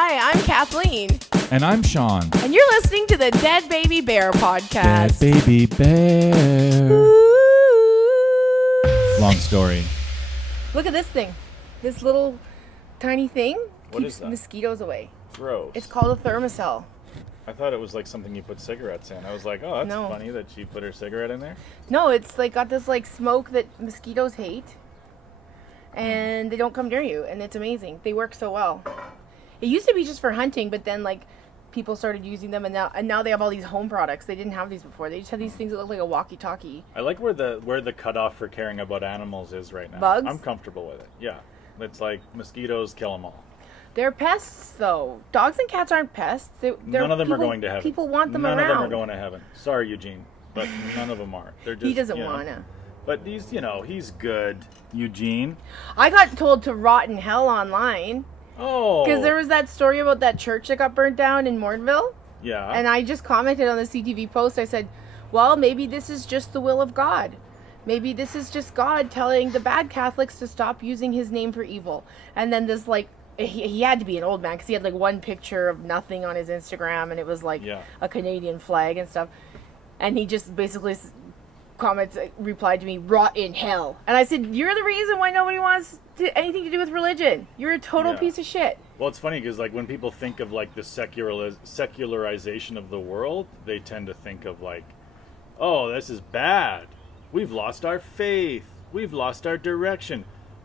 Hi, I'm Kathleen. And I'm Sean. And you're listening to the Dead Baby Bear podcast. Dead Baby Bear. Ooh. Long story. Look at this thing. This little tiny thing What keeps is that? mosquitoes away. Gross. It's called a thermocell. I thought it was like something you put cigarettes in. I was like, oh, that's No. funny that she put her cigarette in there. No, it's like got this like smoke that mosquitoes hate. And they don't come near you. And it's amazing. They work so well. It used to be just for hunting, but then like people started using them, and now they have all these home products. They didn't have these before. They just had these things that look like a walkie-talkie. I like where the cutoff for caring about animals is right now. Bugs? I'm comfortable with it. Yeah. It's like mosquitoes kill them all. They're pests, though. Dogs and cats aren't pests. None of them are going to heaven. People want them None around. of them are going to heaven. Sorry, Eugene, but none of them are. They're just, He doesn't you know, wanna. But he's good, Eugene. I got told to rot in hell online Oh. because there was that story about that church that got burnt down in Mortonville, Yeah. and I just commented on the CTV post. I said, "Well, maybe this is just the will of God. Maybe this is just God telling the bad Catholics to stop using His name for evil." And then this like. He had to be an old man because he had like one picture of nothing on his Instagram, and it was like a Canadian flag and stuff. And he just basically replied to me, "Rot in hell." And I said, "You're the reason why nobody wants anything to do with religion. You're a total piece of shit." Well, it's funny because like when people think of like the secularization of the world, they tend to think of like, oh, this is bad. We've lost our faith. We've lost our direction.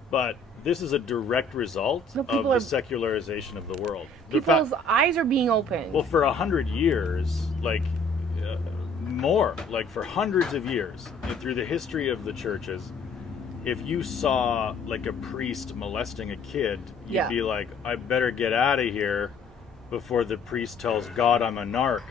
But this is a direct result of the secularization of the world. People's eyes are being opened. Well, for 100 years, like more, like for hundreds of years, through the history of the churches, if you saw like a priest molesting a kid, you'd be like, I better get out of here before the priest tells God I'm a narc.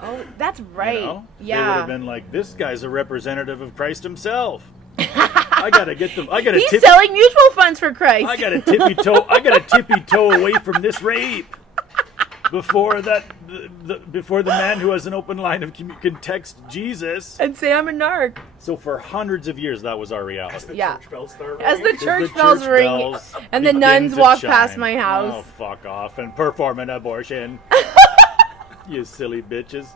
Oh, that's right. You know? Yeah. They would have been like, this guy's a representative of Christ himself. I gotta He's selling mutual funds for Christ. I gotta tippy toe away from this rape before the man who has an open line of can text Jesus and say I'm a narc. So for hundreds of years, that was our reality. As the church bells ring, and the begin nuns to walk chime. past my house. Oh, fuck off and perform an abortion, you silly bitches.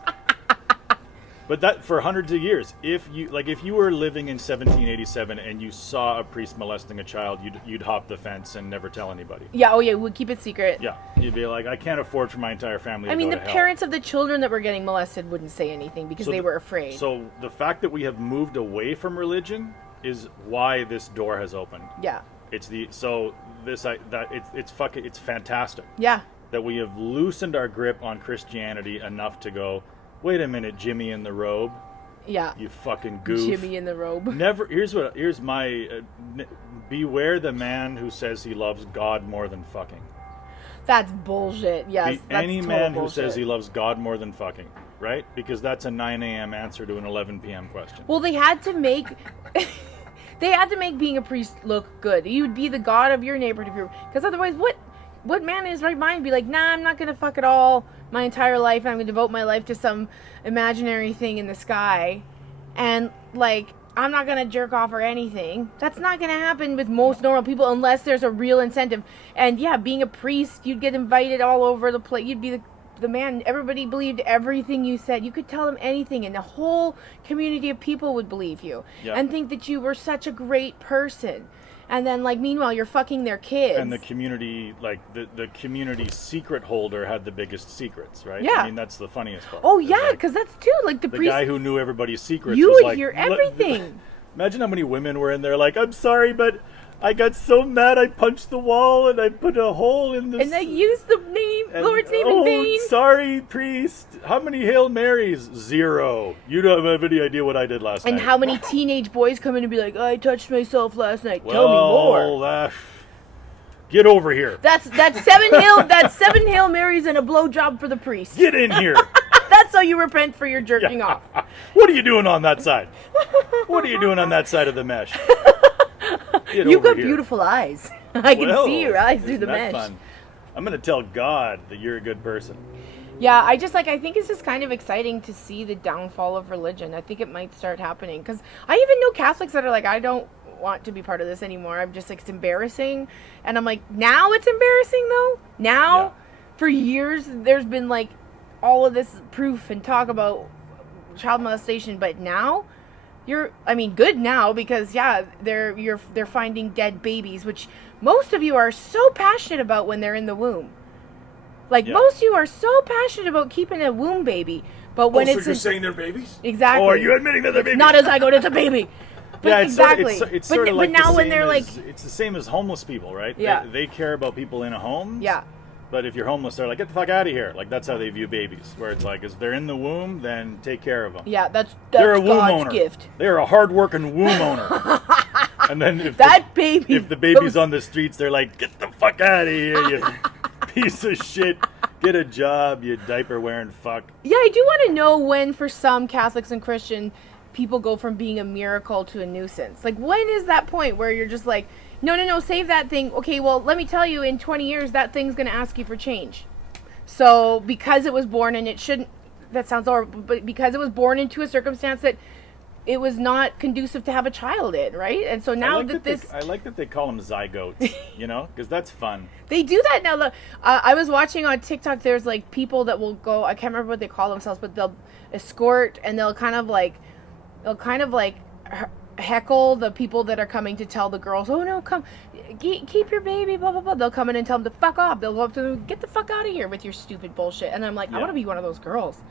But that for hundreds of years, if you were living in 1787 and you saw a priest molesting a child, you'd hop the fence and never tell anybody. Yeah, we'd keep it secret. Yeah, you'd be like, I can't afford for my entire family to go to hell. The parents of the children that were getting molested wouldn't say anything because they were afraid. So the fact that we have moved away from religion is why this door has opened. Yeah. It's fantastic. Yeah. That we have loosened our grip on Christianity enough to go, wait a minute, Jimmy in the robe. Yeah. You fucking goof. Jimmy in the robe. Here's my beware the man who says he loves God more than fucking. That's bullshit. Yes. Any man who says he loves God more than fucking, right? Because that's a 9 a.m. answer to an 11 p.m. question. Well, they had to make being a priest look good. You would be the god of your neighborhood, because otherwise, what man in his right mind would be like, nah, I'm not gonna fuck it all my entire life. I'm gonna devote my life to some imaginary thing in the sky, and like I'm not gonna jerk off or anything. That's not gonna happen with most normal people unless there's a real incentive. And yeah, being a priest, you'd get invited all over the place. You'd be the man. Everybody believed everything you said. You could tell them anything, and the whole community of people would believe you and think that you were such a great person. And then, like, meanwhile, you're fucking their kids. And the community, like, the community secret holder had the biggest secrets, right? Yeah. I mean, that's the funniest part. Oh, yeah, because that's, too, like, the priest... guy who knew everybody's secrets you was would like... hear everything. Imagine how many women were in there like, I'm sorry, but I got so mad I punched the wall and I put a hole in the... And they used the Lord's name in vain. Oh, sorry, priest. How many Hail Marys? 0. You don't have any idea what I did last night. And how many teenage boys come in and be like, I touched myself last night. Tell me more. Get over here. That's 7 Hail Marys and a blowjob for the priest. Get in here. That's how you repent for your jerking off. What are you doing on that side? What are you doing on that side of the mesh? You got beautiful eyes. I can see your eyes through the mesh. Fun? I'm going to tell God that you're a good person. Yeah, I think it's just kind of exciting to see the downfall of religion. I think it might start happening. Because I even know Catholics that are like, I don't want to be part of this anymore. I'm just like, it's embarrassing. And I'm like, now it's embarrassing though? Now? for years there's been like all of this proof and talk about child molestation, but now good now, because they're finding dead babies, which most of you are so passionate about when they're in the womb. Like, most of you are so passionate about keeping a womb baby, but when so you're saying they're babies? Exactly. Or are you admitting that they're babies? Not a zygote, it's a baby. But exactly. It's sort of like but now the when same they're like, it's the same as homeless people, right? Yeah. They care about people in a home. yeah, But if you're homeless, they're like, get the fuck out of here. Like, that's how they view babies. Where it's like, if they're in the womb, then take care of them. yeah, that's They're a womb God's owner. gift. They're a hard-working womb owner. And then if Baby, if the baby's on the streets, they're like, get the fuck out of here, you piece of shit. Get a job, you diaper-wearing fuck. Yeah, I do want to know when, for some Catholics and Christian, people go from being a miracle to a nuisance. Like, when is that point where you're just like, no, save that thing. Okay, well, let me tell you, in 20 years, that thing's going to ask you for change. So, because it was born, and it shouldn't, that sounds horrible, but because it was born into a circumstance that it was not conducive to have a child in, right? And so now I like that they call them zygotes, you know, because that's fun. They do that now. Look, I was watching on TikTok, there's like people that will go, I can't remember what they call themselves, but they'll escort, and they'll kind of like heckle the people that are coming to tell the girls, oh no, come, keep your baby, blah, blah, blah. They'll come in and tell them to fuck off. They'll go up to them, get the fuck out of here with your stupid bullshit. And I'm like, I want to be one of those girls.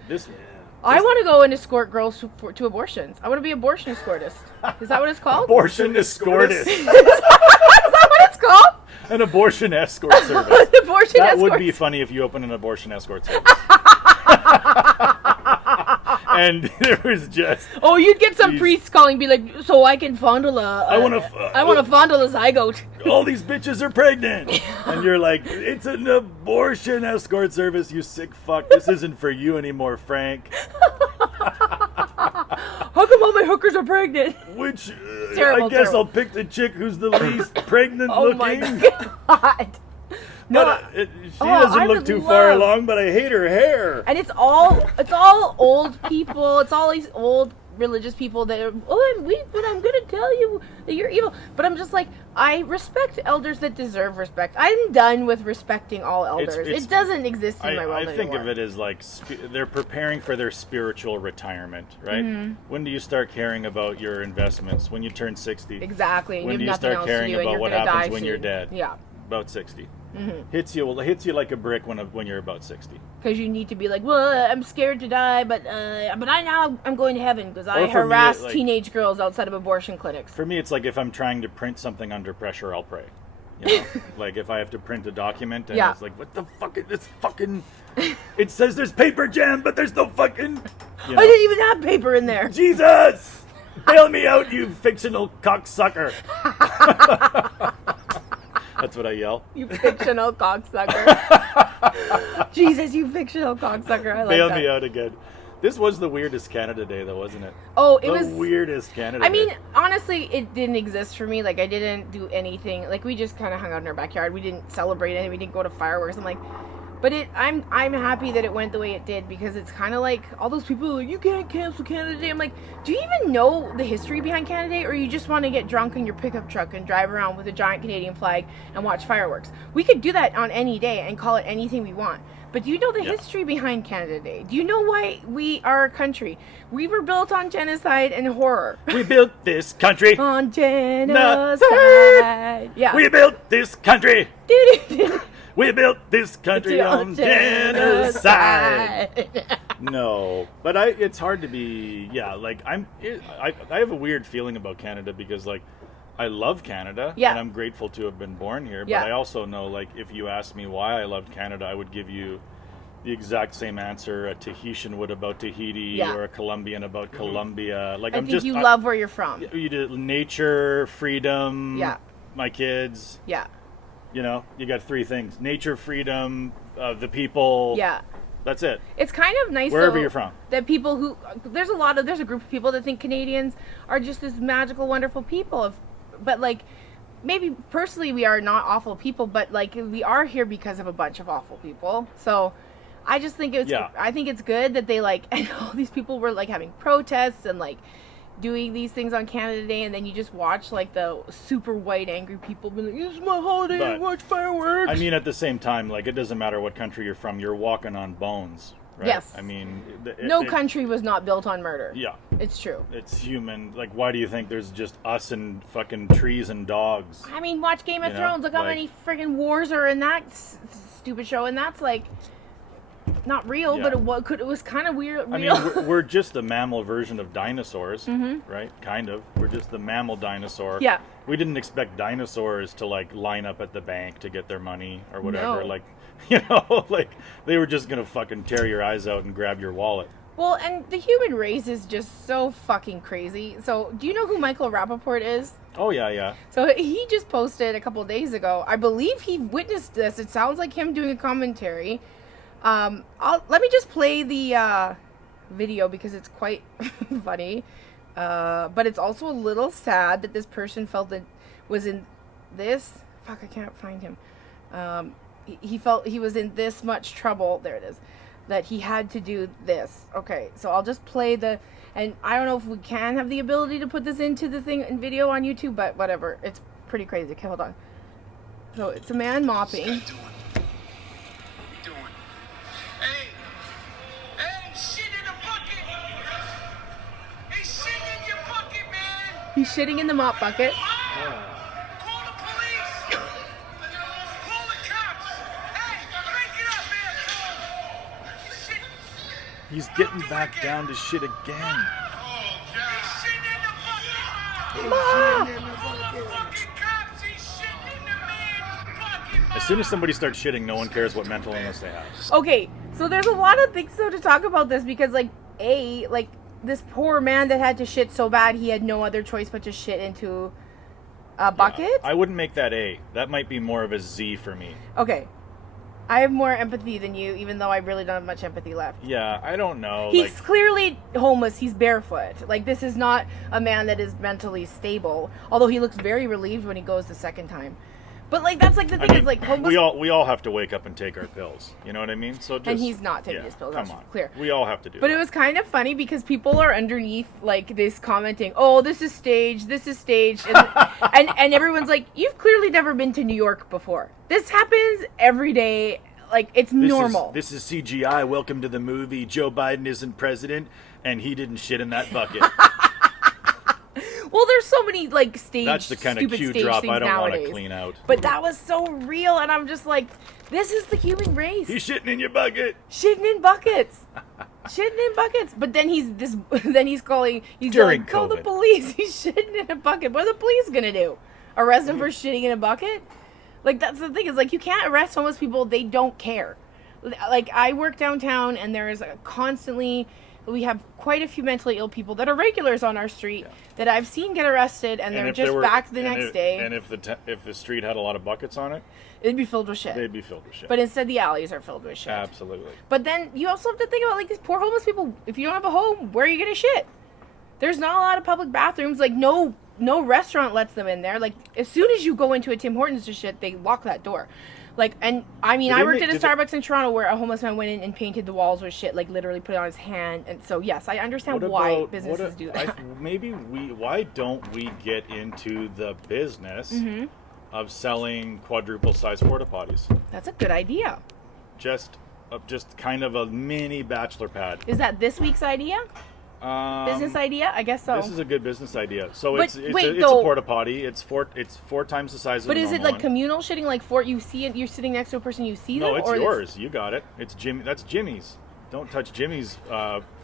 I want to go and escort girls to abortions. I want to be abortion escortist. Is that what it's called? Abortion escortist. Is that what it's called? An abortion escort service. That would be funny if you opened an abortion escort service. And there was just... Oh, you'd get some priests calling, be like, so I can fondle I want to fondle a zygote. All these bitches are pregnant. And you're like, it's an abortion escort service, you sick fuck. This isn't for you anymore, Frank. How come all my hookers are pregnant? Which, Terrible, I guess I'll pick the chick who's the least pregnant looking. Oh my God. No, she doesn't look too far along, but I hate her hair. And it's all old people. It's all these old religious people that are, I'm weak, but I'm gonna tell you that you're evil. But I'm just like, I respect elders that deserve respect. I'm done with respecting all elders. It doesn't exist in my world I think anymore. of it as like they're preparing for their spiritual retirement, right? Mm-hmm. When do you start caring about your investments? When you turn 60. Exactly. When do you start caring about what happens when you're dead? Yeah. About 60. Mm-hmm. Hits you like a brick when you're about 60. Because you need to be like, well, I'm scared to die, but I'm going to heaven because I harass teenage girls outside of abortion clinics. For me, it's like if I'm trying to print something under pressure, I'll pray. You know, like if I have to print a document and it's like, what the fuck is this fucking? It says there's paper jam, but there's no fucking. You know? I didn't even have paper in there. Jesus, bail me out, you fictional cocksucker. That's what I yell. You fictional cocksucker. Jesus, you fictional cocksucker. I like Bail that. me out again. This was the weirdest Canada Day, though, wasn't it? Oh, it was the weirdest Canada Day. I mean, honestly, it didn't exist for me. Like, I didn't do anything. Like, we just kind of hung out in our backyard. We didn't celebrate it. We didn't go to fireworks. I'm like, but I'm happy that it went the way it did, because it's kind of like all those people are like, you can't cancel Canada Day. I'm like, do you even know the history behind Canada Day, or you just want to get drunk in your pickup truck and drive around with a giant Canadian flag and watch fireworks? We could do that on any day and call it anything we want. But do you know the history behind Canada Day? Do you know why we are a country? We were built on genocide and horror. We built this country on genocide. Yeah. We built this country. Dude. We built this country on genocide. No, but it's hard to be. Yeah, like I have a weird feeling about Canada because like I love Canada and I'm grateful to have been born here. But I also know, like, if you asked me why I loved Canada, I would give you the exact same answer a Tahitian would about Tahiti or a Colombian about Colombia. Like I think you love where you're from. You do nature, freedom. Yeah. My kids. Yeah. You know, you got three things: nature, freedom, the people. Yeah. That's it. It's kind of nice, wherever you're from, that people there's a group of people that think Canadians are just this magical, wonderful people. But like, maybe personally we are not awful people, but like we are here because of a bunch of awful people. So I just think I think it's good that they like, and all these people were like having protests and like doing these things on Canada Day, and then you just watch like the super white angry people be like, "This is my holiday, I But, watch fireworks." I mean, at the same time, like, it doesn't matter what country you're from. You're walking on bones, right? Yes. I mean, no country was not built on murder. Yeah. It's true. It's human. Like, why do you think there's just us and fucking trees and dogs? I mean, watch Game of You know, Thrones. Look how like- many friggin' wars are in that stupid show, and that's like not real, Yeah. but it was kind of weird. I Real. mean, we're just the mammal version of dinosaurs, Mm-hmm. right? Kind of. We're just the mammal dinosaur. Yeah. We didn't expect dinosaurs to, like, line up at the bank to get their money or whatever. No. Like, you know, like, they were just going to fucking tear your eyes out and grab your wallet. Well, and the human race is just so fucking crazy. So, do you know who Michael Rappaport is? Oh, yeah, yeah. So he just posted a couple of days ago. I believe he witnessed this. It sounds like him doing a commentary. Let me just play the video because it's quite funny. But it's also a little sad that this person felt that was in this. Fuck, I can't find him. He felt he was in this much trouble. There it is. That he had to do this. Okay, so I'll just play the. And I don't know if we can have the ability to put this into the thing in video on YouTube, but whatever. It's pretty crazy. Okay, hold on. So it's a man mopping. What you doing? Hey! Hey, shit in the bucket! Hey, shit in your bucket, man! He's shitting in the mop bucket. Call the police! Call the cops! Hey, break it up, man! Shit! He's getting back down to shit again. Oh, God! He's shitting in the bucket! Ma! Call the fucking cops! He's shitting in the man's bucket! As soon as somebody starts shitting, no one cares what mental illness they have. Okay, so there's a lot of things though to talk about this because like this poor man that had to shit so bad he had no other choice but to shit into a bucket. I wouldn't make that A. That might be more of a Z for me. Okay. I have more empathy than you, even though I really don't have much empathy left. Yeah, I don't know. He's like, clearly homeless. He's barefoot. Like, this is not a man that is mentally stable. Although he looks very relieved when he goes the second time. But, like, that's like the thing I mean, is, like, homeless... we all have to wake up and take our pills. You know what I mean? So just, And he's not taking yeah, his pills, Come that's on, clear. We all have to do But that. it was kind of funny because people are underneath, like, this commenting, oh, this is staged, and everyone's like, you've clearly never been to New York before. This happens every day. Like, it's normal. This is CGI. Welcome to the movie. Joe Biden isn't president, and he didn't shit in that bucket. Well, there's so many, like, That's the kind of stupid cue stage drop things I don't want to nowadays. clean out. But that was so real, and I'm just like, this is the human race. He's shitting in your bucket. Shitting in buckets. Shitting in buckets. But then he's calling, he's During like, call the COVID. police. He's shitting in a bucket. What are the police gonna do? Arrest him for shitting in a bucket? Like, that's the thing, is like, you can't arrest homeless people. They don't care. Like, I work downtown, and there is we have quite a few mentally ill people that are regulars on our street that I've seen get arrested, and they're if just there were- back the and next if- day. And if the street had a lot of buckets on it, It'd be filled with shit. they'd be filled with shit. But instead, the alleys are filled with shit. Absolutely. But then you also have to think about, like, these poor homeless people. If you don't have a home, where are you gonna shit? There's not a lot of public bathrooms. Like, no restaurant lets them in there. Like, as soon as you go into a Tim Hortons to shit, they lock that door. Like, and I mean, Did I they worked make- at a did they- Starbucks in Toronto where a homeless man went in and painted the walls with shit, like literally put it on his hand. And so, yes, I understand why businesses do that. Why don't we get into the business Mm-hmm. of selling quadruple size porta potties? That's a good idea. Just kind of a mini bachelor pad. Is that this week's idea? Business idea? I guess so. This is a good business idea. So But it's wait, a though- porta potty. It's four times the size of But a is it normal like one. communal shitting? Like, you see it, you're sitting next to a person, you see them? No, it's or yours. You got it. It's Jimmy. That's Jimmy's. Don't touch Jimmy's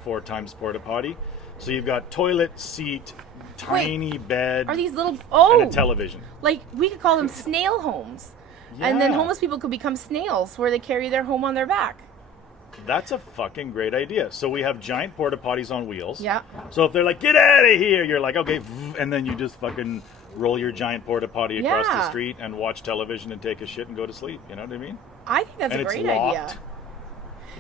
4 times porta potty. So you've got toilet, seat, tiny bed, Are these little... and Oh! a television. Like, we could call them snail homes. And then Yeah. homeless people could become snails where they carry their home on their back. That's a fucking great idea. So we have giant porta potties on wheels. Yeah. So if they're like, get out of here, you're like, okay, and then you just fucking roll your giant porta potty across the Yeah. street and watch television and take a shit and go to sleep. You know what I mean? I think that's and a it's great locked. idea.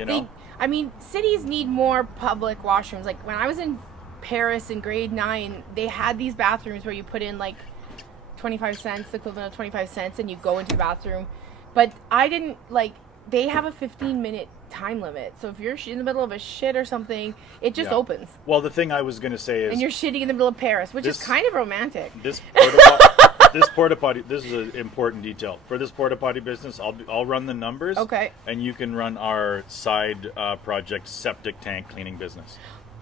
You know? I mean, cities need more public washrooms. Like, when I was in Paris in grade 9, they had these bathrooms where you put in, like, 25 cents, the equivalent of 25 cents, and you go into the bathroom. But I didn't, like, they have a 15-minute time limit. So if you're in the middle of a shit or something, it just opens. Well, the thing I was going to say is... And you're shitting in the middle of Paris, which is kind of romantic. This porta potty, this is an important detail. For this porta potty business, I'll run the numbers. Okay. And you can run our side project septic tank cleaning business.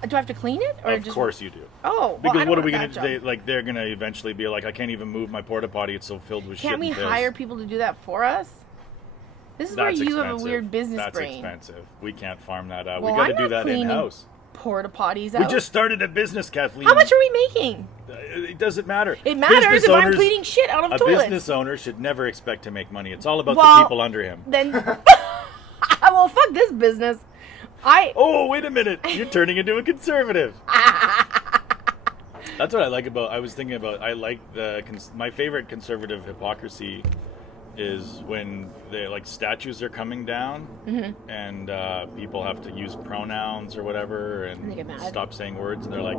Do I have to clean it? Or Of course you do. Oh, Because what are we going to do? They're going to eventually be like, I can't even move my porta potty. It's so filled with shit. Can't we and piss. hire people to do that for us? This is where you have a expensive. weird business That's brain. expensive. We can't farm that out. Well, We got to I'm do not that cleaning in-house. Porta potties We out. just started a business, Kathleen. How much are we making? It doesn't matter. It matters Business if I'm owners- cleaning shit out of A toilets. business owner should never expect to make money. It's all about Well, the people under him. Then, well, fuck this business. Oh, wait a minute. You're turning into a conservative. That's what I like about... I was thinking about... I like my favorite conservative hypocrisy is when statues are coming down and people have to use pronouns or whatever They get and mad. stop saying words, and they're like,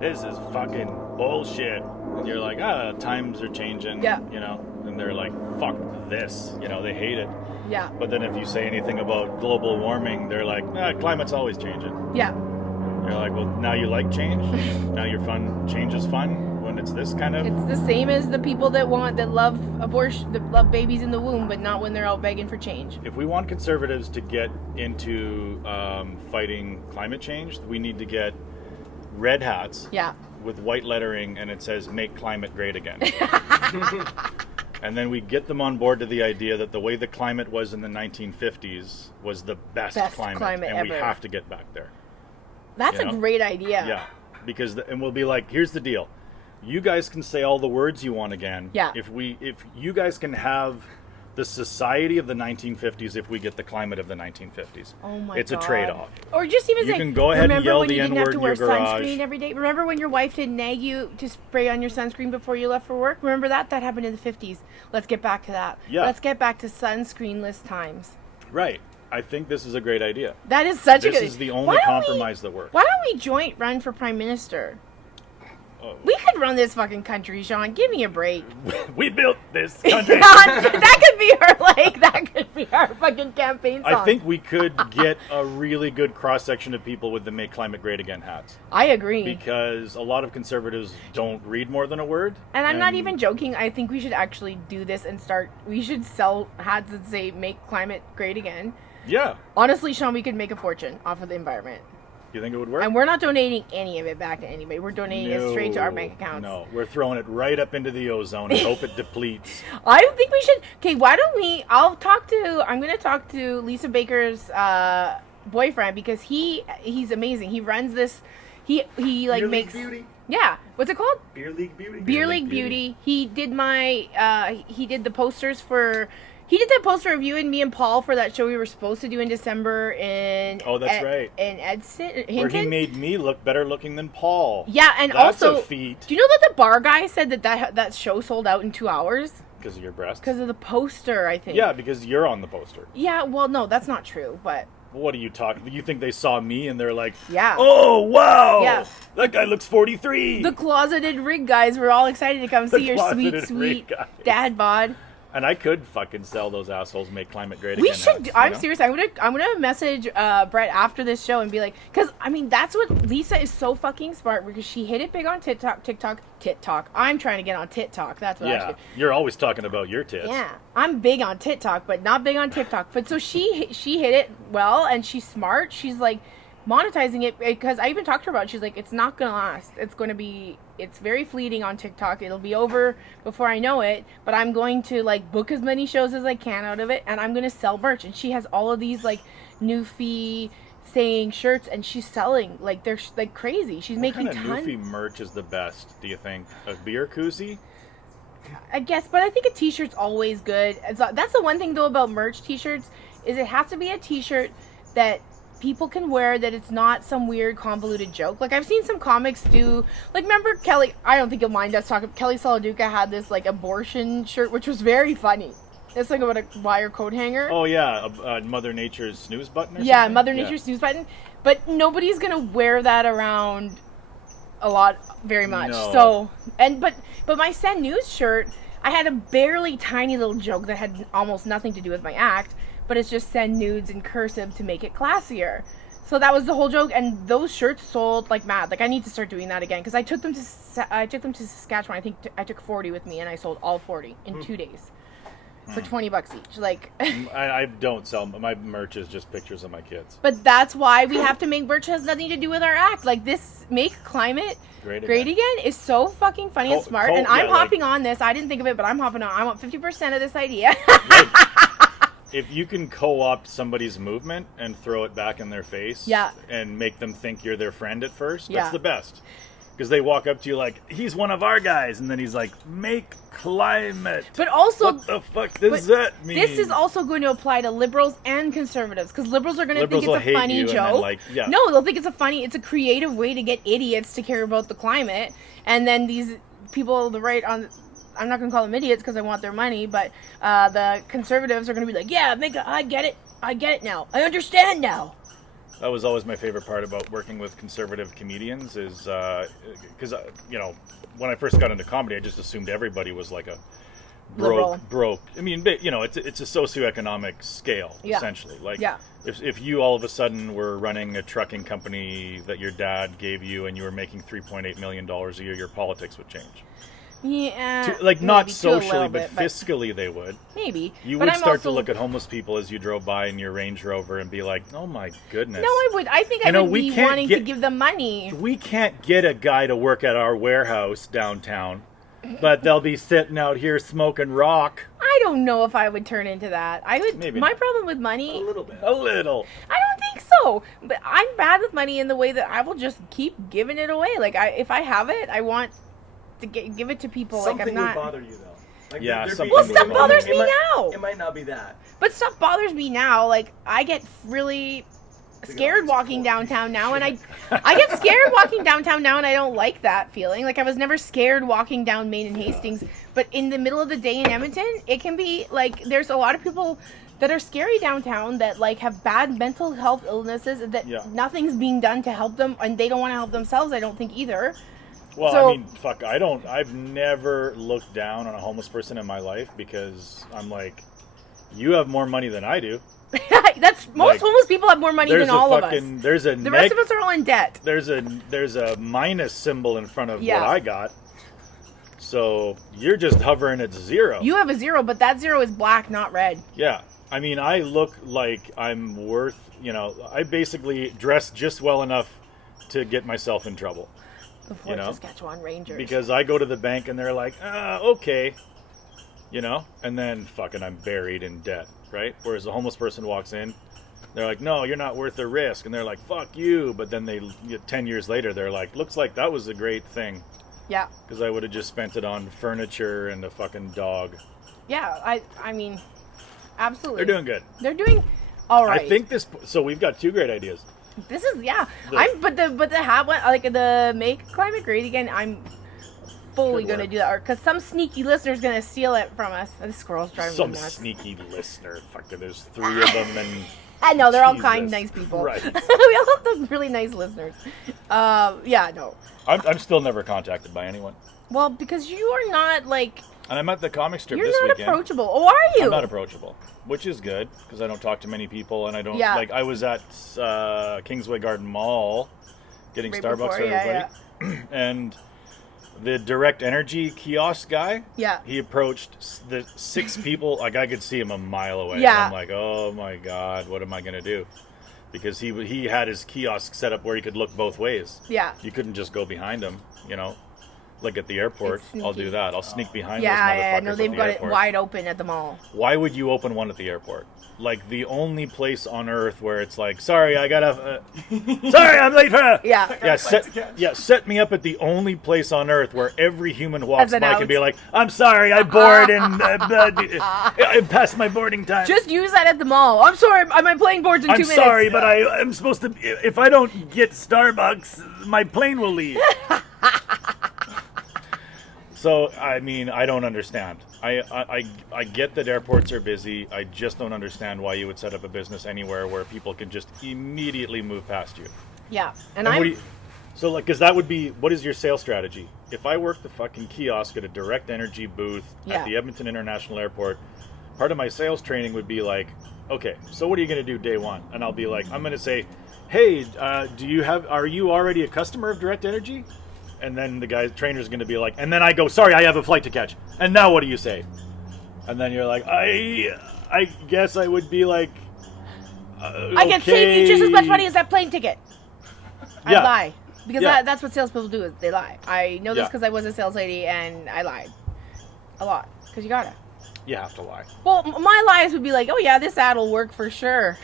this is fucking bullshit. And you're like, times are changing, Yeah. and they're like, fuck this, they hate it. Yeah. But then if you say anything about global warming, they're like, climate's always changing. Yeah. You're like, well, now you like change? Now you're fun. Change is fun when it's this kind of... It's the same as the people that love abortion, that love babies in the womb, but not when they're all begging for change. If we want conservatives to get into fighting climate change, we need to get red hats Yeah. with white lettering, and it says, make climate great again. And then we get them on board to the idea that the way the climate was in the 1950s was the best climate, and we ever. have to get back there. That's a great idea. Yeah, because and we'll be like, here's the deal: you guys can say all the words you want again. Yeah. If you guys can have the society of the 1950s, if we get the climate of the 1950s. Oh my it's God. a trade-off. Or just even You say, can go ahead and remember yell when the you didn't have N-word to in wear your garage. sunscreen every day? Remember when your wife didn't nag you to spray on your sunscreen before you left for work? Remember that? That happened in the 50s. Let's get back to that. Yeah. Let's get back to sunscreenless times. Right. I think this is a great idea. That is such a This good... is the only Why don't compromise that works. Why don't we joint run for prime minister? Oh. We could run this fucking country, Sean. Give me a break. We built this country. that could be our fucking campaign song. I think we could get a really good cross-section of people with the Make Climate Great Again hats. I agree. Because a lot of conservatives don't read more than a word. And I'm not even joking. I think we should actually do this and we should sell hats that say "Make Climate Great Again." Yeah. Honestly, Sean, we could make a fortune off of the environment. You think it would work? And we're not donating any of it back to anybody. We're donating it straight to our bank accounts. No, we're throwing it right up into the ozone and hope it depletes. I think we should. Okay, why don't we? I'm going to talk to Lisa Baker's boyfriend because he's amazing. He runs this. He like Beer makes. League Beauty. Yeah. What's it called? Beer League Beauty. Beer League Beauty. He did he did the posters for. He did that poster of you and me and Paul for that show we were supposed to do in December in... Oh, that's right. In Edson, Hinton? Where he made me look better looking than Paul. Yeah, and That's also... a feat. Do you know that the bar guy said that show sold out in 2 hours? Because of your breasts? Because of the poster, I think. Yeah, because you're on the poster. Yeah, well, no, that's not true, but... What are you talking? You think they saw me and they're like, Yeah. oh, wow! Yeah. That guy looks 43! The closeted rig guys were all excited to come The see your closeted sweet rig guys. dad bod. And I could fucking sell those assholes, Make Climate Great We Again. should. hats, I'm you know? serious. I'm gonna message Brett after this show and be like, because I mean that's what Lisa is so fucking smart because she hit it big on TikTok. I'm trying to get on TitTok. That's what I Yeah, should. you're always talking about your tits. Yeah, I'm big on TikTok, but not big on TikTok. But so she hit it well, and she's smart. She's like monetizing it because I even talked to her about it. She's like, it's not gonna last. It's very fleeting on TikTok. It'll be over before I know it. But I'm going to like book as many shows as I can out of it, and I'm gonna sell merch. And she has all of these like Newfie saying shirts, and she's selling like they're like crazy. She's making What kind of tons. Newfie merch is the best? Do you think a beer koozie? I guess, but I think a t-shirt's always good. That's the one thing though about merch t-shirts is it has to be a t-shirt that people can wear, that it's not some weird convoluted joke. Like I've seen some comics do, like remember Kelly, I don't think you'll mind us talking, Kelly Saladuca had this like abortion shirt which was very funny. It's like about a wire coat hanger. Oh yeah, Mother Nature's snooze button or Yeah, something? Mother Nature's snooze button. But nobody's gonna wear that around a lot, very much. No. So, but my Send News shirt, I had a barely tiny little joke that had almost nothing to do with my act. but it's just send nudes in cursive to make it classier. So that was the whole joke, and those shirts sold like mad. Like I need to start doing that again because I took them to Saskatchewan. I think I took 40 with me, and I sold all 40 in 2 days for $20 each. Like I don't sell my merch is just pictures of my kids. But that's why we have to make merch. It has nothing to do with our act. Like this, make climate great again is so fucking funny and smart. And I'm hopping on this. I didn't think of it, but I'm hopping on. I want 50% of this idea. If you can co-opt somebody's movement and throw it back in their face and make them think you're their friend at first, that's the best. Because they walk up to you like, he's one of our guys. And then he's like, make climate. But also... What the fuck does that mean? This is also going to apply to liberals and conservatives. Because liberals are going to think it's a funny joke. No, they'll think it's a creative way to get idiots to care about the climate. And then these people, the right on... I'm not going to call them idiots because I want their money, but the conservatives are going to be like, yeah, I get it now. I understand now. That was always my favorite part about working with conservative comedians is because, when I first got into comedy, I just assumed everybody was like a broke. I mean, it's a socioeconomic scale, essentially. Like, if you all of a sudden were running a trucking company that your dad gave you and you were making $3.8 million a year, your politics would change. Yeah. Not socially, but fiscally they would. Maybe. You would start to look at homeless people as you drove by in your Range Rover and be like, oh my goodness. No, I would. I think I would be wanting to give them money. We can't get a guy to work at our warehouse downtown, but they'll be sitting out here smoking rock. I don't know if I would turn into that. I would. Maybe my not. problem with money. A little bit. A little. I don't think so. But I'm bad with money in the way that I will just keep giving it away. Like, if I have it, I want to give it to people. Something like I'm not. would bother you though. Like, Well, stuff bothers me now. It might not be that. But stuff bothers me now. Like, I get really scared walking downtown now, and I get scared walking downtown now, and I don't like that feeling. Like, I was never scared walking down Main and Hastings, but in the middle of the day in Edmonton, it can be like there's a lot of people that are scary downtown that like have bad mental health illnesses that nothing's being done to help them, and they don't want to help themselves. I don't think either. Well, so, I mean, fuck, I've never looked down on a homeless person in my life because I'm like, you have more money than I do. Most homeless people have more money than all of us. The rest of us are all in debt. There's a minus symbol in front of what I got. So you're just hovering at zero. You have a zero, but that zero is black, not red. Yeah. I mean, I look like I'm worth, I basically dress just well enough to get myself in trouble. Before Saskatchewan Rangers. Because I go to the bank and they're like, okay. And then fucking I'm buried in debt, right? Whereas a homeless person walks in, they're like, no, you're not worth the risk. And they're like, fuck you. But then 10 years later, they're like, looks like that was a great thing. Yeah. Because I would have just spent it on furniture and a fucking dog. Yeah, I mean, absolutely. They're doing good. They're doing all right. I think so we've got two great ideas. This is but the hat one, like the make climate great again. I'm fully gonna do that, because some sneaky listener's gonna steal it from us. The squirrel's driving me nuts. Some sneaky listener. Fuck, there's 3 of them, and I know they're all kind, nice people. Right. We all have those really nice listeners. No. I'm still never contacted by anyone. Well, because you are not like. And I'm at the comic strip You're this not weekend. approachable. Oh, are you? I'm not approachable, which is good because I don't talk to many people, and I don't like. I was at Kingsway Garden Mall getting Starbucks for everybody, and the direct energy kiosk guy. Yeah. He approached the 6 people. Like I could see him a mile away. Yeah. And I'm like, oh my god, what am I gonna do? Because he had his kiosk set up where he could look both ways. Yeah. You couldn't just go behind him, Like at the airport, I'll do that. I'll sneak behind those motherfuckers. Yeah, no, they've got airport. it wide open at the mall. Why would you open one at the airport? Like the only place on earth where it's like, sorry, I gotta, sorry, I'm late for. Set me up at the only place on earth where every human walks by can be like, I'm sorry, I bored and I passed my boarding time. Just use that at the mall. I'm sorry, my plane boards in 2 minutes. I'm sorry, but I'm supposed to. If I don't get Starbucks, my plane will leave. So, I mean, I don't understand. I get that airports are busy. I just don't understand why you would set up a business anywhere where people can just immediately move past you. Yeah. Because that would be, what is your sales strategy? If I work the fucking kiosk at a direct energy booth at the Edmonton International Airport, part of my sales training would be like, okay, so what are you going to do day one? And I'll be like, I'm going to say, hey, are you already a customer of Direct Energy? And then the trainer's going to be like, and then I go, sorry, I have a flight to catch. And now what do you say? And then you're like, I guess I would be like, I can save you just as much money as that plane ticket. I lie. Because that's what salespeople do, is they lie. I know this because I was a sales lady and I lied. A lot. Because you gotta. You have to lie. Well, my lies would be like, oh yeah, this ad will work for sure.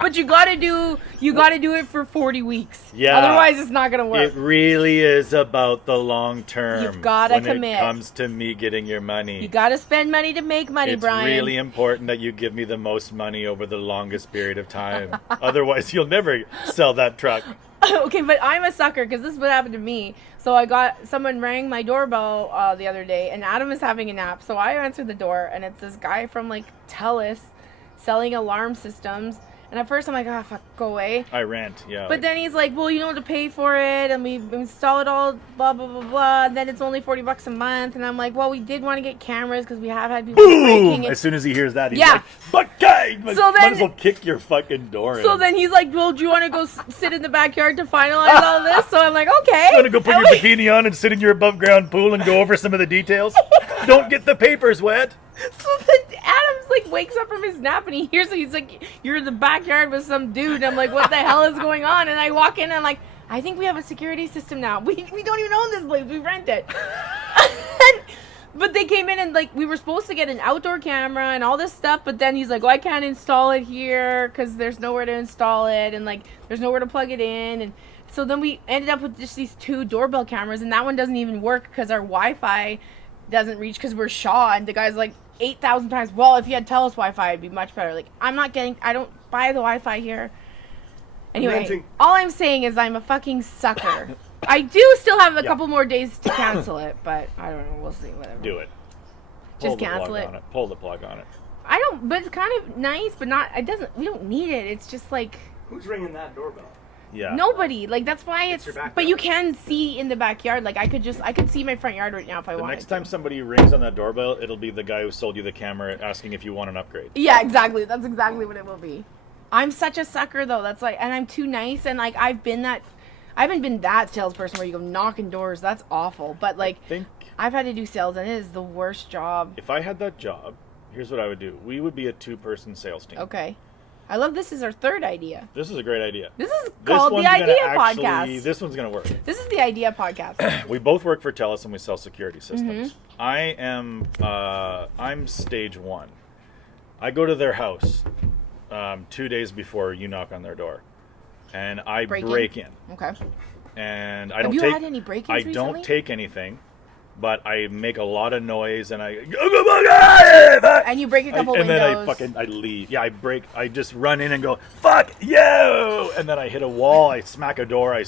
But you gotta do it for 40 weeks. Yeah. Otherwise it's not gonna work. It really is about the long term. You've gotta commit. When it comes to me getting your money. You gotta spend money to make money, Brian. It's really important that you give me the most money over the longest period of time. Otherwise you'll never sell that truck. Okay, but I'm a sucker because this is what happened to me. So someone rang my doorbell the other day, and Adam is having a nap. So I answered the door, and it's this guy from like TELUS selling alarm systems. And at first I'm like, oh, fuck, go away. I rent, yeah. But then he's like, well, you don't have to pay for it, and we install it all, blah, blah, blah, blah. And then it's only $40 a month. And I'm like, well, we did want to get cameras because we have had people breaking it. As soon as he hears that, he's like, fuck, guy! Might as well kick your fucking door in. So then he's like, well, do you want to go sit in the backyard to finalize all this? So I'm like, okay. You want to go put your bikini on and sit in your above ground pool and go over some of the details? Don't get the papers wet. So then Adam's like wakes up from his nap and he hears it. He's like, you're in the backyard with some dude. And I'm like, what the hell is going on? And I walk in and I'm like, I think we have a security system now. We don't even own this place. We rent it. But they came in and like we were supposed to get an outdoor camera and all this stuff. But then he's like, oh, I can't install it here because there's nowhere to install it. And like there's nowhere to plug it in. And so then we ended up with just these 2 doorbell cameras. And that one doesn't even work because our Wi-Fi doesn't reach because we're Shaw. And the guy's like, 8,000 times. Well, if you had TELUS Wi-Fi, it'd be much better. Like, I don't buy the Wi-Fi here. Anyway, all I'm saying is I'm a fucking sucker. I do still have a couple more days to cancel it, but I don't know. We'll see. Whatever. Do it. Just cancel it. Pull the plug on it. I don't, but it's kind of nice, but not, we don't need it. It's just like. Who's ringing that doorbell? Yeah. Nobody. Like, that's why it's but you can see in the backyard. Like, I could see my front yard right now if I wanted. The next time somebody rings on that doorbell, it'll be the guy who sold you the camera asking if you want an upgrade. Yeah, exactly. That's exactly what it will be. I'm such a sucker though. That's like, and I'm too nice, and like I haven't been that salesperson where you go knocking doors. That's awful. But like, I've had to do sales, and it is the worst job. If I had that job, here's what I would do. We would be a 2-person sales team. Okay. I love this is our third idea. This is a great idea. This is called the Idea Podcast. This one's going to work. This is the Idea Podcast. We both work for TELUS and we sell security systems. I'm stage 1. I go to their house 2 days before you knock on their door. And I break in. Okay. And Have you had any break-ins recently? I don't take anything. But I make a lot of noise and and you break a couple windows. And then I leave. Yeah, I just run in and go, fuck you! And then I hit a wall, I smack a door, I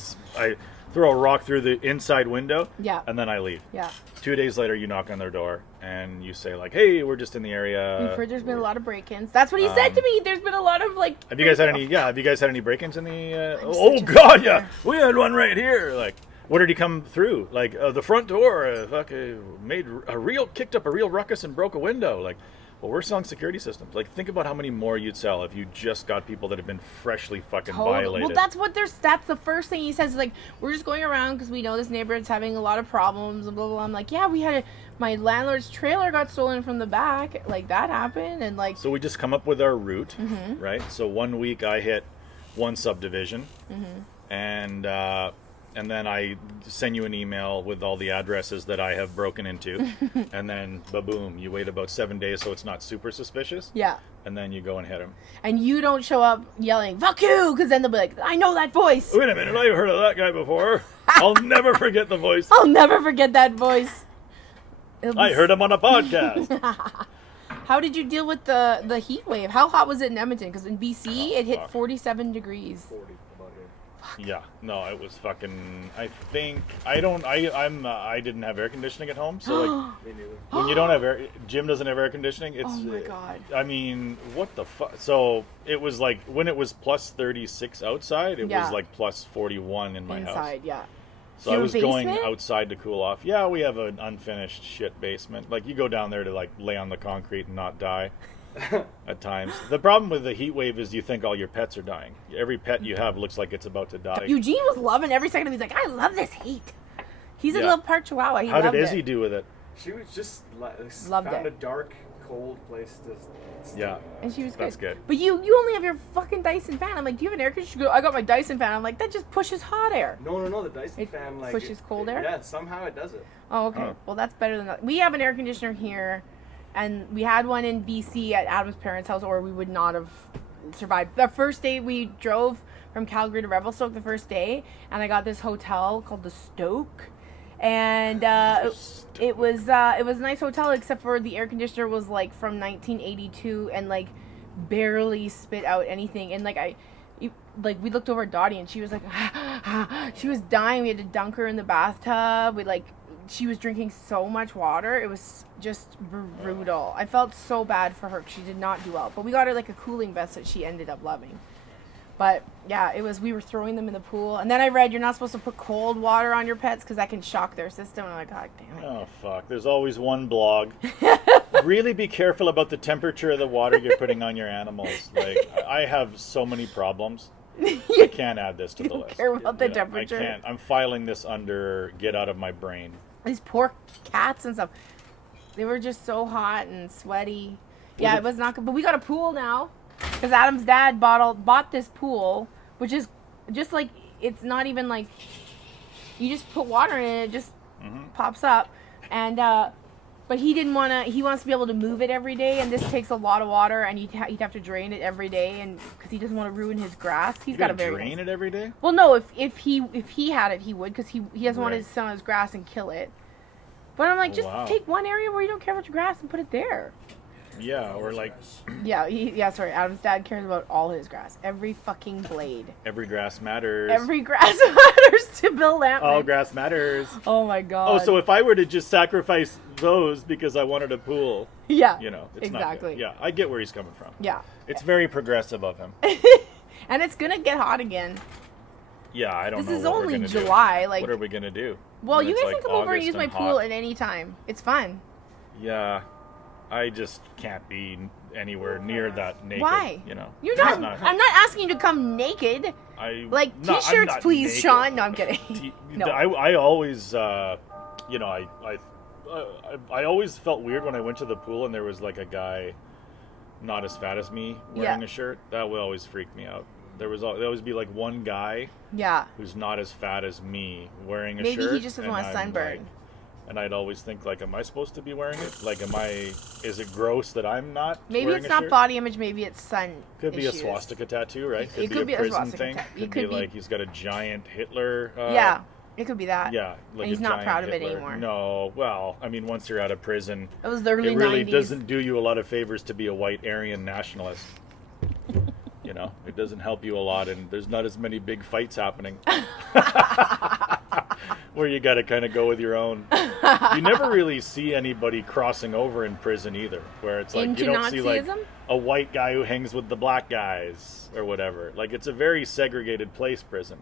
throw a rock through the inside window. Yeah. And then I leave. Yeah. 2 days later, you knock on their door and you say like, hey, we're just in the area. We've heard there's been a lot of break-ins. That's what he said to me. There's been a lot of like. Have you guys had any break-ins in the? Oh God, yeah. We had one right here. Like. What did he come through? Like, the front door, kicked up a real ruckus and broke a window. Like, well, we're selling security systems. Like, think about how many more you'd sell if you just got people that have been freshly fucking violated. Well, that's the first thing he says. Like, we're just going around because we know this neighborhood's having a lot of problems and blah, blah, blah. I'm like, yeah, my landlord's trailer got stolen from the back. Like, that happened. And like. So we just come up with our route, right? So 1 week I hit one subdivision and then I send you an email with all the addresses that I have broken into. And then, ba-boom, you wait about 7 days so it's not super suspicious. Yeah. And then you go and hit them. And you don't show up yelling, fuck you, because then they'll be like, I know that voice. Wait a minute, I've heard of that guy before. I'll never forget the voice. I'll never forget that voice. I heard him on a podcast. How did you deal with the heat wave? How hot was it in Edmonton? Because in BC, it hit 47 degrees. 40, about here. Yeah, no, it was fucking. I didn't have air conditioning at home, so like when you don't have air, Jim doesn't have air conditioning. It's, oh my God. I mean, what the fuck? So it was like when it was plus 36 outside, it was like plus 41 in my house. Inside, yeah. So You I have a was going basement? outside to cool off. Yeah, we have an unfinished shit basement. Like, you go down there to, like, lay on the concrete and not die at times. The problem with the heat wave is you think all your pets are dying. Every pet you have looks like it's about to die. Eugene was loving every second of it. He's like, I love this heat. He's a Yeah. little part chihuahua. He How loved did Izzy it. do with it? She was just Loved found it. a dark, cold place to stay. Yeah. And she was good. That's good. But you only have your fucking Dyson fan. I'm like, do you have an air conditioner? She goes, I got my Dyson fan. I'm like, that just pushes hot air. No. The Dyson It fan pushes cold air? Yeah, somehow it does it. Oh, okay. Oh. Well, that's better than that. We have an air conditioner here, and we had one in BC at Adam's parents' house, or we would not have survived. The first day we drove from Calgary to Revelstoke, the first day, and I got this hotel called the Stoke, and it was a nice hotel, except for the air conditioner was like from 1982 and like barely spit out anything, and like we looked over at Dottie and she was like she was dying. We had to dunk her in the bathtub. She was drinking so much water. It was just brutal. I felt so bad for her because she did not do well. But we got her like a cooling vest that she ended up loving. But yeah, we were throwing them in the pool. And then I read you're not supposed to put cold water on your pets because that can shock their system. And I'm like, God damn it. Oh, fuck. There's always one blog. Really be careful about the temperature of the water you're putting on your animals. Like, I have so many problems. I can't add this to the don't list. care about the Yeah, temperature. I can't. I'm filing this under get out of my brain. These poor cats and stuff. They were just so hot and sweaty. Yeah, it was not good. But we got a pool now. Because Adam's dad bought this pool, which is just like, it's not even like, you just put water in it, it just pops up. And, but he didn't want to, he wants to be able to move it every day, and this takes a lot of water, and he'd have to drain it every day, and because he doesn't want to ruin his grass. He's You got a gotta very drain it every day? Well, no, if he had it, he would, because he doesn't want Right. to sit on his grass and kill it. But I'm like, Oh, just wow. take one area where you don't care about your grass and put it there. Yeah, or like Yeah, sorry. Adam's dad cares about all his grass. Every fucking blade. every grass matters. Every grass matters to Bill Lampman. All grass matters. Oh my god. Oh, so if I were to just sacrifice those because I wanted a pool, yeah. you know, it's exactly. not good. Yeah, I get where he's coming from. Yeah. It's very progressive of him. And it's gonna get hot again. Yeah, I don't know. This is what we're only gonna do. July. Like, What are we gonna do? well, when you it's guys like can come over and August use my and pool hot? at any time. It's fun. Yeah, I just can't be anywhere near that naked. Why? You know, You're It's not. I'm not asking you to come naked. Like No, I'm t-shirts, not please, naked. Sean. No, I'm kidding. No. I always, you know, I always felt weird when I went to the pool and there was like a guy not as fat as me wearing Yeah. a shirt. That would always freak me out. There always be like one guy Yeah. who's not as fat as me wearing a Maybe shirt. he just doesn't and want I'm sunburn. like- and I'd always think like, am I supposed to be wearing it? Like, is it gross that I'm not Maybe wearing it's a not shirt? body image. Maybe it's sun. Could be a issues. swastika tattoo, right? It could be a prison swastika thing. tattoo. Could It be could be- like he's got a giant Hitler. Yeah, it could be that. Yeah, like And he's a not giant proud of it Hitler. anymore. No, well, I mean, once you're out of prison, It was the early it really 90s. doesn't do you a lot of favors to be a white Aryan nationalist. You know, it doesn't help you a lot, and there's not as many big fights happening. Where you got to kind of go with your own. You never really see anybody crossing over in prison either, where it's like Into you don't see like Nazism? a white guy who hangs with the black guys or whatever. Like, it's a very segregated place, prison.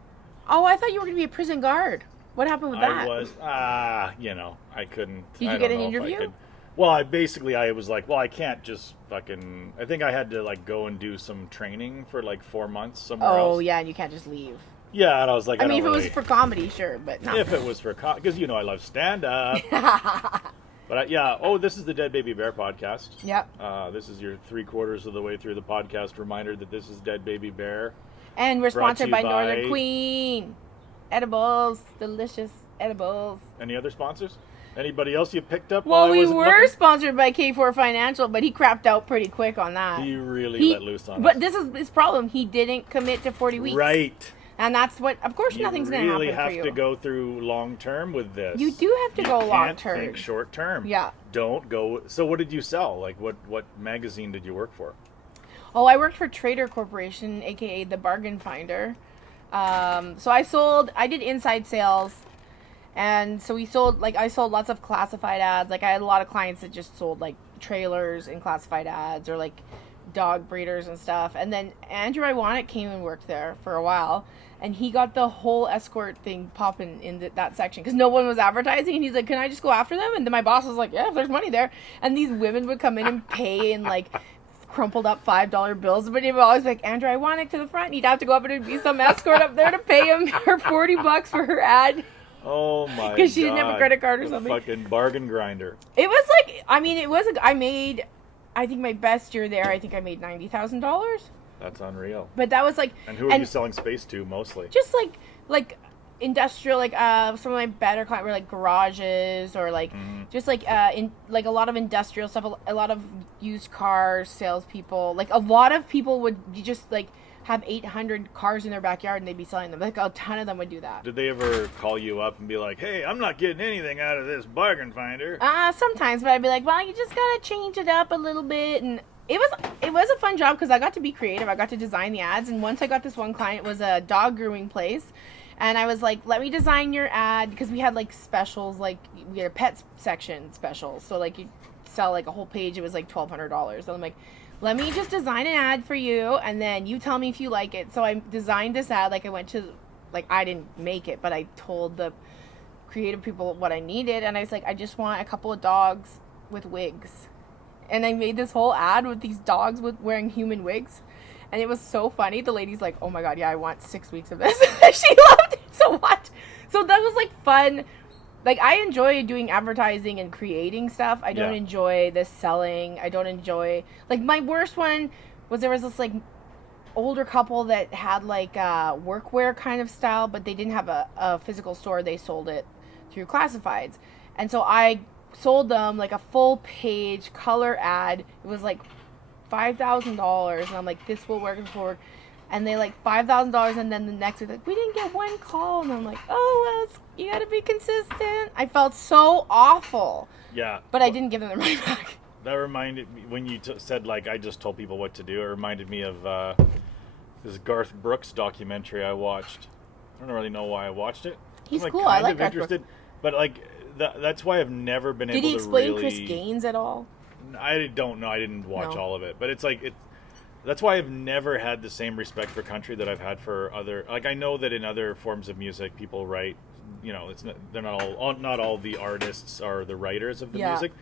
Oh, I thought you were going to be a prison guard. What happened with that? I was, you know, I couldn't. Did you I get don't an know if I interview? could. Well, I was like, well, I can't just fucking. I think I had to like go and do some training for like 4 months somewhere else. Oh, yeah, and you can't just leave. Yeah, and I was like, I mean, if don't it was really- for comedy, sure, but not. if it was for because you know I love stand up. But yeah, this is the Dead Baby Bear podcast. Yep. This is your 3/4 of the way through the podcast reminder that this is Dead Baby Bear. And we're Brought to sponsored you by by- Northern Queen. Edibles. Delicious edibles. Any other sponsors? Anybody else you picked up? Well, while I we wasn't were looking? sponsored by K4 Financial, but he crapped out pretty quick on that. He really let loose on But us. this is his problem. He didn't commit to 40 weeks. Right. And that's what, of course, You nothing's going to really happen for have you. to go through long term with this. You do have to go You long can't term. think short term. Yeah. Don't go. So what did you sell? Like what magazine did you work for? Oh, I worked for Trader Corporation, aka the Bargain Finder. So I did inside sales, and so I sold lots of classified ads. Like, I had a lot of clients that just sold like trailers and classified ads, or like dog breeders and stuff. And then Andrew Iwanek came and worked there for a while, and he got the whole escort thing popping in that section because no one was advertising. And he's like, "Can I just go after them?" And then my boss was like, "Yeah, if there's money there." And these women would come in and pay in like crumpled up $5 bills, but he would always be like, "Andrew Iwanek to the front." And he'd have to go up and there'd be some escort up there to pay him her $40 for her ad. Oh my god. Because she didn't have a credit card or The something. fucking bargain grinder. It was like, I mean, I made, I think my best year there, I think I made $90,000. That's unreal. But that was like, And who are you selling space to mostly? just like industrial, like some of my better clients were like garages or like just like in like a lot of industrial stuff, a lot of used car salespeople. Like a lot of people would just like have 800 cars in their backyard and they'd be selling them. Like a ton of them would do that. Did they ever call you up and be like, "Hey, I'm not getting anything out of this bargain finder"? Sometimes, but I'd be like, "Well, you just gotta change it up a little bit." And it was a fun job because I got to be creative. I got to design the ads. And once I got this one client, it was a dog grooming place. And I was like, "Let me design your ad," because we had like specials, like we had a pets section special. So like you sell like a whole page. It was like $1,200. So I'm like, "Let me just design an ad for you, and then you tell me if you like it." So I designed this ad. Like I went to, like I didn't make it, but I told the creative people what I needed, and I was like, "I just want a couple of dogs with wigs," and I made this whole ad with these dogs with wearing human wigs, and it was so funny. The lady's like, "Oh my god, yeah, I want 6 weeks of this." She loved it so much. So that was like fun. Like, I enjoy doing advertising and creating stuff. I don't enjoy the selling. I don't enjoy... Like, my worst one was there was this, like, older couple that had, like, workwear kind of style, but they didn't have a physical store. They sold it through classifieds. And so I sold them, like, a full-page color ad. It was, like, $5,000. And I'm like, this will work, this will work. And they, like, $5,000, and then the next week, like, we didn't get one call. And I'm like, oh, well, you gotta be consistent. I felt so awful. Yeah. But I didn't give them the money back. That reminded me, when you said, like, I just told people what to do, it reminded me of this Garth Brooks documentary I watched. I don't really know why I watched it. He's I'm, like, cool. kind I like of Garth interested, Brooks. But, like, that's why I've never been able to Did he explain really... Chris Gaines at all? I don't know. I didn't watch No. all of it. But it's like... That's why I've never had the same respect for country that I've had for other... Like, I know that in other forms of music, people write... You know, they're not all the artists are the writers of the music.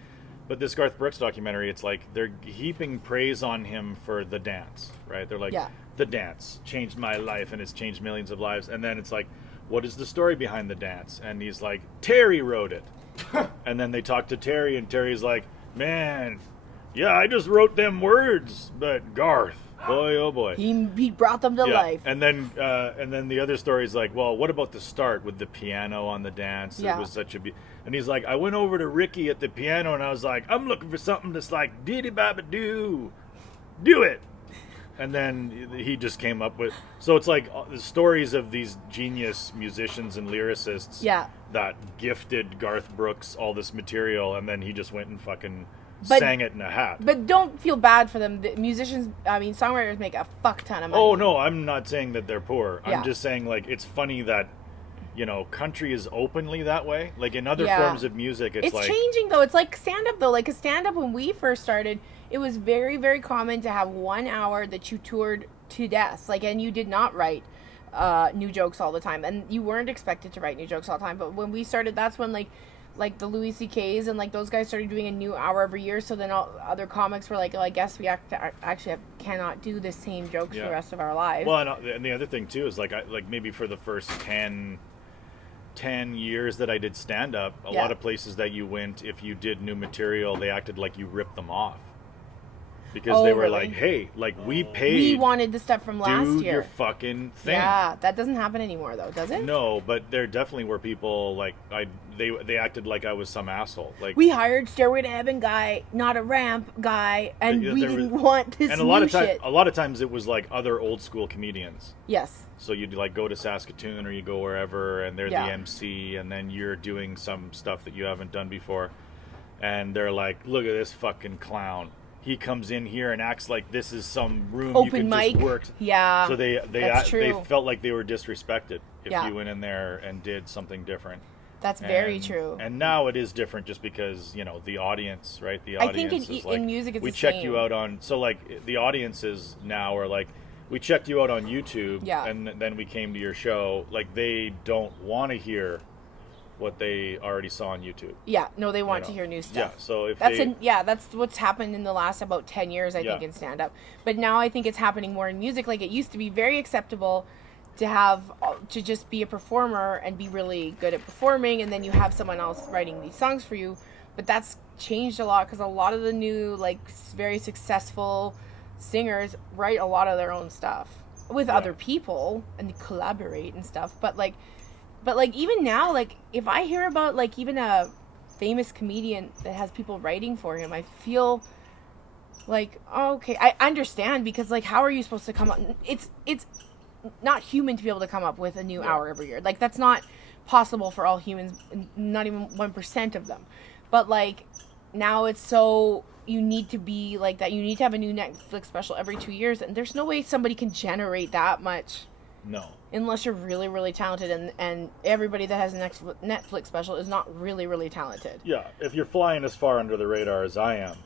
But this Garth Brooks documentary, it's like they're heaping praise on him for the dance, right? They're like, the dance changed my life and it's changed millions of lives. And then it's like, what is the story behind the dance? And he's like, Terry wrote it. And then they talk to Terry, and Terry's like, man, yeah, I just wrote them words, but Garth, boy, oh boy. He brought them to life. And then the other story is like, well, what about the start with the piano on the dance? Yeah. It was such a... And he's like, I went over to Ricky at the piano, and I was like, I'm looking for something that's like, diddy baba do it. And then he just came up with... So it's like the stories of these genius musicians and lyricists that gifted Garth Brooks all this material, and then he just went and fucking sang it in a hat. But don't feel bad for them. The musicians, I mean, songwriters make a fuck ton of money. Oh, no, I'm not saying that they're poor. Yeah. I'm just saying, like, it's funny that, you know, country is openly that way. Like, in other forms of music, it's like... It's changing, though. It's like stand-up, though. Like, a stand-up, when we first started, it was very, very common to have 1 hour that you toured to death. Like, and you did not write new jokes all the time. And you weren't expected to write new jokes all the time. But when we started, that's when, like the Louis C.K.'s and, like, those guys started doing a new hour every year. So then all other comics were like, oh, I guess we cannot do the same jokes for the rest of our lives. Well, and the other thing, too, is, like, maybe for the first 10 years that I did stand-up, a lot of places that you went, if you did new material, they acted like you ripped them off. Because they were like, hey, like, we paid... We wanted the stuff from last year. Do your fucking thing. Yeah, that doesn't happen anymore, though, does it? No, but there definitely were people, like, they acted like I was some asshole. Like, we hired Stairway to Heaven guy, not a ramp guy, and we didn't want this and shit. a lot of times it was, like, other old school comedians. Yes. So you'd, like, go to Saskatoon or you go wherever, and they're the MC, and then you're doing some stuff that you haven't done before. And they're like, look at this fucking clown. He comes in here and acts like this is some room Open you can mic. just work. Yeah. So they that's true. felt like they were disrespected if Yeah. you went in there and did something different. That's very true. And now it is different just because, you know, the audience, right? The I think audience is like, in music it's we the checked same. you out on, so like the audiences now are like, we checked you out on YouTube, Yeah. and then we came to your show. Like, they don't want to hear what they already saw on YouTube. Yeah, no, they want You to know? hear new stuff. Yeah, so if That's they, that's what's happened in the last about 10 years, I think, Yeah. in stand-up. But now I think it's happening more in music. Like, it used to be very acceptable to just be a performer and be really good at performing, and then you have someone else writing these songs for you. But that's changed a lot because a lot of the new, like, very successful singers write a lot of their own stuff with other people and collaborate and stuff. But like even now, like, if I hear about like even a famous comedian that has people writing for him, I feel like, oh, okay, I understand, because like, how are you supposed to come up? It's not human to be able to come up with a new hour every year. Like, that's not possible for all humans, not even 1% of them. But like, now it's so, you need to be like that. You need to have a new Netflix special every 2 years, and there's no way somebody can generate that much. no. Unless you're really, really talented, and everybody that has a Netflix special is not really, really talented. Yeah, if you're flying as far under the radar as I am,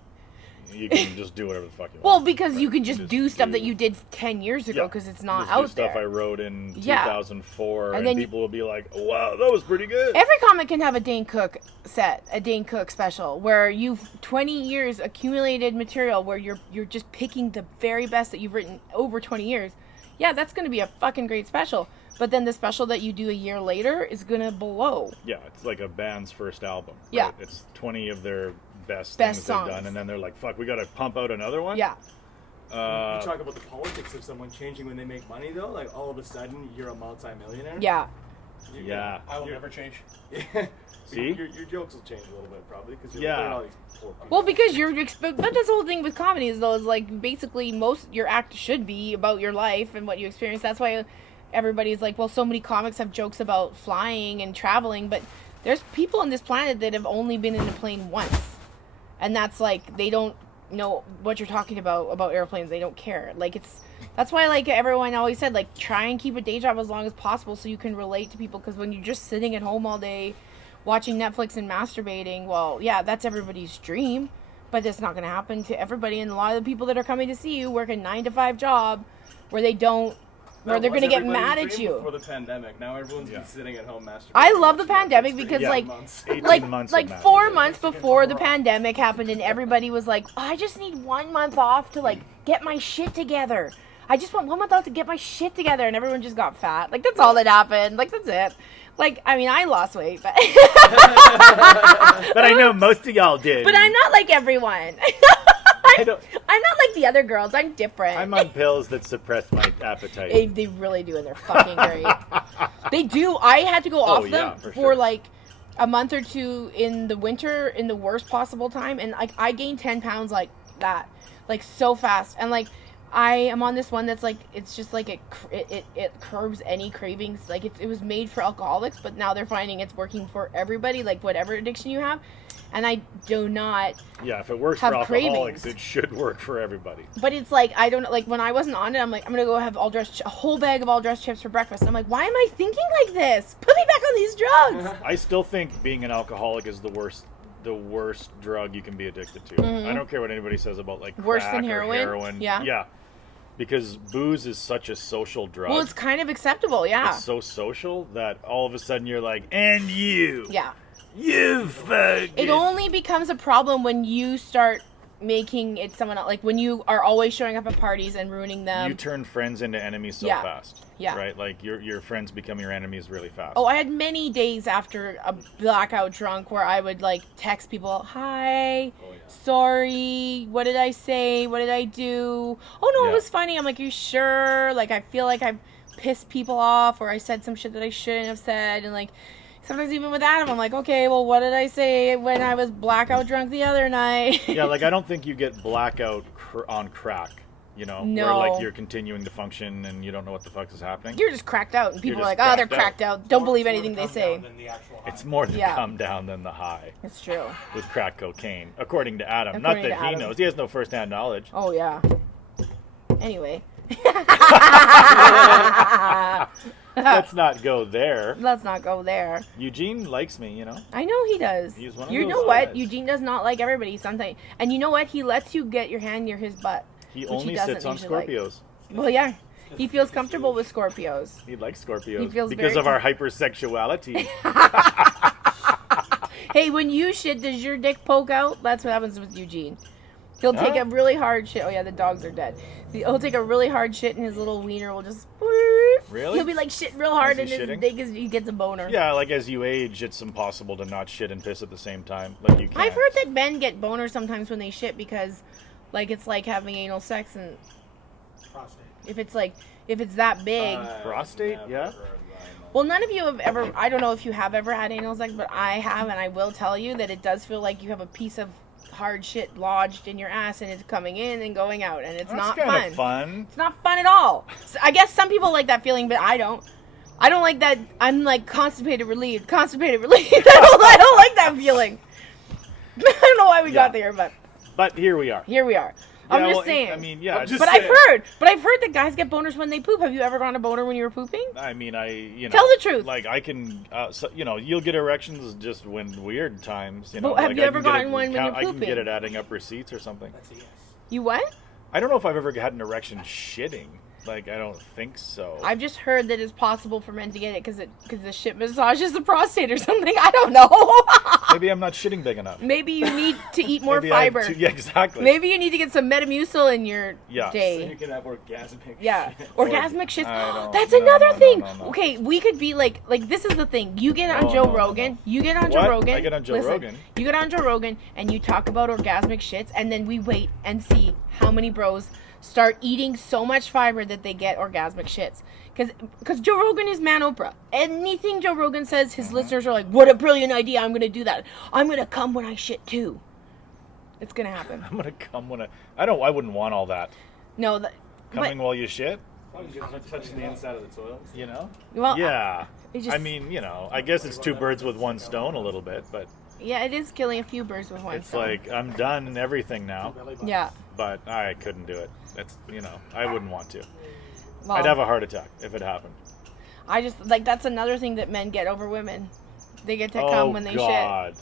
you can just do whatever the fuck you want. Well, because right? you can just do stuff that you did 10 years ago, because it's not just out do stuff there. I wrote in Yeah. 2004, And and then people will be like, oh, wow, that was pretty good. Every comic can have a Dane Cook set, a Dane Cook special, where you've 20 years accumulated material, where you're just picking the very best that you've written over 20 years. Yeah, that's going to be a fucking great special. But then the special that you do a year later is going to blow. Yeah, it's like a band's first album. Right? Yeah. It's 20 of their best things Songs. they've done, and then they're like, fuck, we got to pump out another one? Yeah. You talk about the politics of someone changing when they make money, though. Like, all of a sudden, you're a multi-millionaire. Yeah. Yeah. I will never change. Yeah. See? Your jokes will change a little bit, probably, because you're Yeah. playing all these poor people. Well, because but that's the whole thing with comedy is, though, is like, basically your act should be about your life and what you experience. That's why everybody's like, well, so many comics have jokes about flying and traveling, but there's people on this planet that have only been in a plane once. And that's like, they don't know what you're talking about airplanes. They don't care. Like, that's why, like, everyone always said, like, try and keep a day job as long as possible so you can relate to people, because when you're just sitting at home all day watching Netflix and masturbating, well, yeah, that's everybody's dream, but it's not going to happen to everybody. And a lot of the people that are coming to see you work a 9-to-5 job where they're going to get mad at you. Before the pandemic, now everyone's been sitting at home masturbating. I love the watching pandemic Netflix for because, 18 like, months. 18 months like of 4 masturbating. months before the pandemic happened, and everybody was like, oh, I just need 1 month off to, like, get my shit together. I just want 1 month off to get my shit together, and everyone just got fat. Like, that's all that happened. Like, that's it. Like, I mean, I lost weight, but But I know most of y'all did. but I'm not like everyone. I don't, I'm not like the other girls. I'm different. I'm on pills that suppress my appetite. They really do, and they're fucking great. They do. I had to go off them yeah, for for sure. like a month or two in the winter, in the worst possible time, and like I gained 10 pounds like that, like so fast. And like I am on this one that's like, it's just like it curbs any cravings. Like it was made for alcoholics, but now they're finding it's working for everybody, like whatever addiction you have. And I do not. Yeah, if it works have for alcoholics, cravings. it should work for everybody. But it's like, I don't, like, when I wasn't on it, I'm like, I'm gonna go have a whole bag of all dressed chips for breakfast. And I'm like, why am I thinking like this? Put me back on these drugs. I still think being an alcoholic is the worst drug you can be addicted to. I don't care what anybody says about like Worse crack than or heroin? heroin. Yeah. Yeah. Because booze is such a social drug. Well, it's kind of acceptable, yeah. It's so social that all of a sudden you're like, and you. Yeah. You fucking. It only becomes a problem when you start making it someone else. Like when you are always showing up at parties and ruining them. You turn friends into enemies so Yeah. fast. Yeah. Right? Like your friends become your enemies really fast. Oh, I had many days after a blackout drunk where I would like text people, hi, sorry, what did I say? What did I do? Oh no, Yeah. it was funny. I'm like, you sure? Like, I feel like I've pissed people off, or I said some shit that I shouldn't have said. And like, sometimes even with Adam, I'm like, okay, well, what did I say when I was blackout drunk the other night? Yeah, like I don't think you get blackout on crack. You know, No. where like you're continuing to function and you don't know what the fuck is happening. You're just cracked out, and people are just like, oh, they're cracked cracked out. Don't believe anything they say. It's more the Yeah. come down than the high It's true. with crack cocaine, according to Adam. According Not to that he Adam. knows; he has no first-hand knowledge. Oh, yeah. Anyway, Let's not go there. Let's not go there. Eugene likes me, you know. I know he does. He's one of You those know what? guys. Eugene does not like everybody sometimes. And you know what? He lets you get your hand near his butt. He which only doesn't sits on usually like. Scorpios. Well, yeah. He feels comfortable with Scorpios. He likes Scorpios He feels because very of our hypersexuality. Hey, when you shit, does your dick poke out? That's what happens with Eugene. He'll take Huh? a really hard shit. Oh, yeah, the dogs are dead. He'll take a really hard shit and his little wiener will just... Really? He'll be like shitting real hard Is and he his shitting? dick is... He gets a boner. Yeah, like as you age, it's impossible to not shit and piss at the same time. Like you can't. I've heard that men get boners sometimes when they shit because, like, it's like having anal sex and Prostate. if it's that big... Prostate, yeah. Well, none of you have ever... I don't know if you have ever had anal sex, but I have, and I will tell you that it does feel like you have a piece of hard shit lodged in your ass and it's coming in and going out, and it's That's not kind fun. of fun. It's not fun at all. So I guess some people like that feeling, but I don't. I don't like that. I'm like constipated, relieved. I don't like that feeling. I don't know why we got there, but But here we are. here we are. I'm Yeah, just well, saying. I mean, yeah. just but saying. I've heard that guys get boners when they poop. Have you ever gotten a boner when you were pooping? I mean, you know. Tell the truth. Like I can, you know, you'll get erections just when weird times. You know, But have like, you I ever can get gotten it one when you're I can get pooping? it adding up receipts or something. That's a yes. You what? I don't know if I've ever had an erection shitting. Like I don't think so. I've just heard that it's possible for men to get it because the shit massages the prostate or something. I don't know. Maybe I'm not shitting big enough. Maybe you need to eat more Maybe I have fiber. yeah, exactly. Maybe you need to get some Metamucil in your Yeah. So day. you can have orgasmic. Yeah, shit. orgasmic shit. I don't- That's no, another no, thing. no. Okay, we could be like this is the thing. You get on No, Joe no, no, Rogan. no. You get on What? Joe Rogan. I get on Joe Listen, Rogan. You get on Joe Rogan and you talk about orgasmic shits, and then we wait and see how many bros start eating so much fiber that they get orgasmic shits. Because Joe Rogan is man Oprah. Anything Joe Rogan says, his listeners are like, "What a brilliant idea! I'm gonna do that. I'm gonna come when I shit too." It's gonna happen. I'm gonna come when I wouldn't want all that. No, Coming while you shit. As long as you're not touching the inside of the toilet. You know. well, Yeah. it just- I mean, you know, I guess it's two birds with one stone a little bit, but yeah, it is killing a few birds with one it's stone. like I'm done and everything now, Yeah. but I couldn't do it. That's, you know, I wouldn't want to. Well, I'd have a heart attack if it happened. I just like that's another thing that men get over women. They get to Oh come when they shit. God.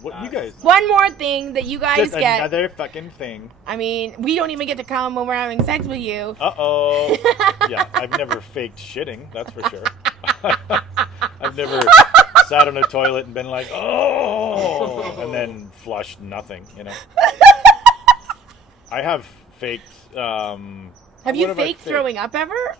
What you guys? One more thing that you guys Just get. another fucking thing. I mean, we don't even get to come when we're having sex with you. Uh-oh. Yeah, I've never faked shitting, that's for sure. I've never sat on a toilet and been like, oh, and then flushed nothing, you know. I have faked, Have what you I faked throwing up ever?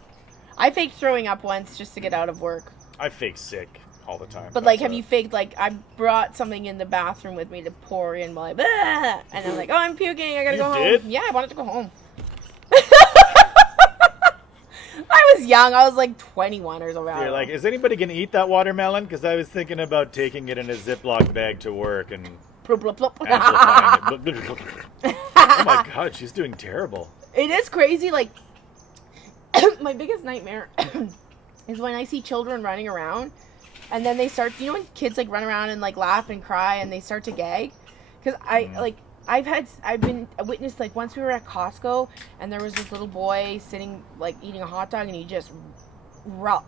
I faked throwing up once just to get out of work. I fake sick all the time. But like, That's have you faked like I brought something in the bathroom with me to pour in while I and I'm like, oh, I'm puking. I gotta You go did? home. Yeah, I wanted to go home. I was young. I was like 21 or something. You're like, is anybody gonna eat that watermelon? Because I was thinking about taking it in a Ziploc bag to work and Plop, plop, plop. amplifying it. Oh my God, she's doing terrible. It is crazy. Like, my biggest nightmare is when I see children running around and then they start, you know, when kids like run around and like laugh and cry and they start to gag? Because I've been a witness, like once we were at Costco and there was this little boy sitting like eating a hot dog and he just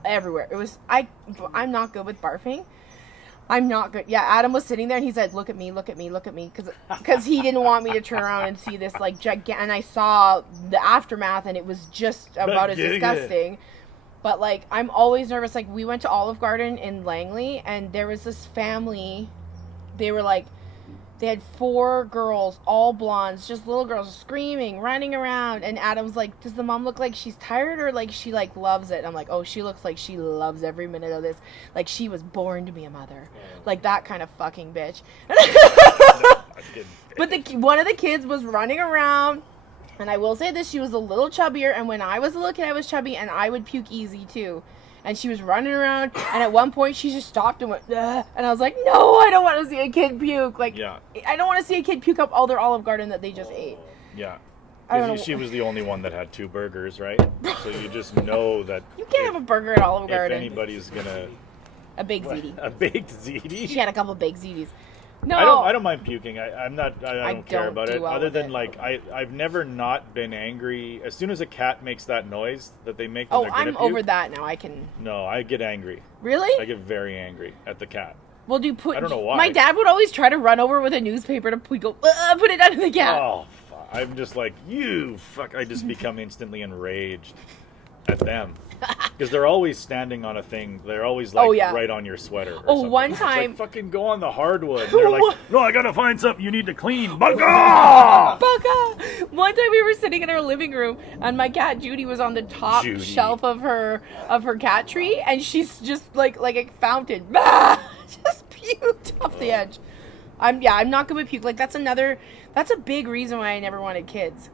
everywhere. It was, I'm not good with barfing. I'm not good. Yeah, Adam was sitting there and he said, look at me, look at me, look at me. Because he didn't want me to turn around and see this like gigantic, and I saw the aftermath and it was just about as disgusting. But like, I'm always nervous. Like, we went to Olive Garden in Langley and there was this family. They were like, they had 4 girls, all blondes, just little girls screaming, running around. And Adam's like, does the mom look like she's tired or like she like loves it? I'm like, oh, she looks like she loves every minute of this. Like she was born to be a mother. Like that kind of fucking bitch. But one of the kids was running around. And I will say this, she was a little chubbier. And when I was a little kid, I was chubby and I would puke easy too. And she was running around, and at one point she just stopped and went, ugh. And I was like, no, I don't want to see a kid puke. Like, Yeah. I don't want to see a kid puke up all their Olive Garden that they just ate. Yeah. I don't Because know. she was the only one that had 2 burgers, right? So you just know that You can't have a burger at Olive if Garden. anybody's gonna A baked ziti. a baked ziti. She had a couple baked zitis. No. I don't mind puking. I don't care don't about do it. well Other with than it. like I've never not been angry. As soon as a cat makes that noise that they make when Oh, they're gonna I'm puke, over that now. I can. No, I get angry. Really? I get very angry at the cat. Well, do you put? I don't know why. My dad would always try to run over with a newspaper to put it under the cat. Oh, I'm just like, you fuck. I just become instantly enraged at them. Because they're always standing on a thing. They're always like right on your sweater. Or something. One It's time. like, fucking go on the hardwood. And they're like, no, I gotta find something you need to clean. Bugger! Bugger! One time we were sitting in our living room and my cat Judy was on the top shelf of her cat tree and she's just like a fountain. Just puked off the edge. I'm not good with puke. Like that's a big reason why I never wanted kids.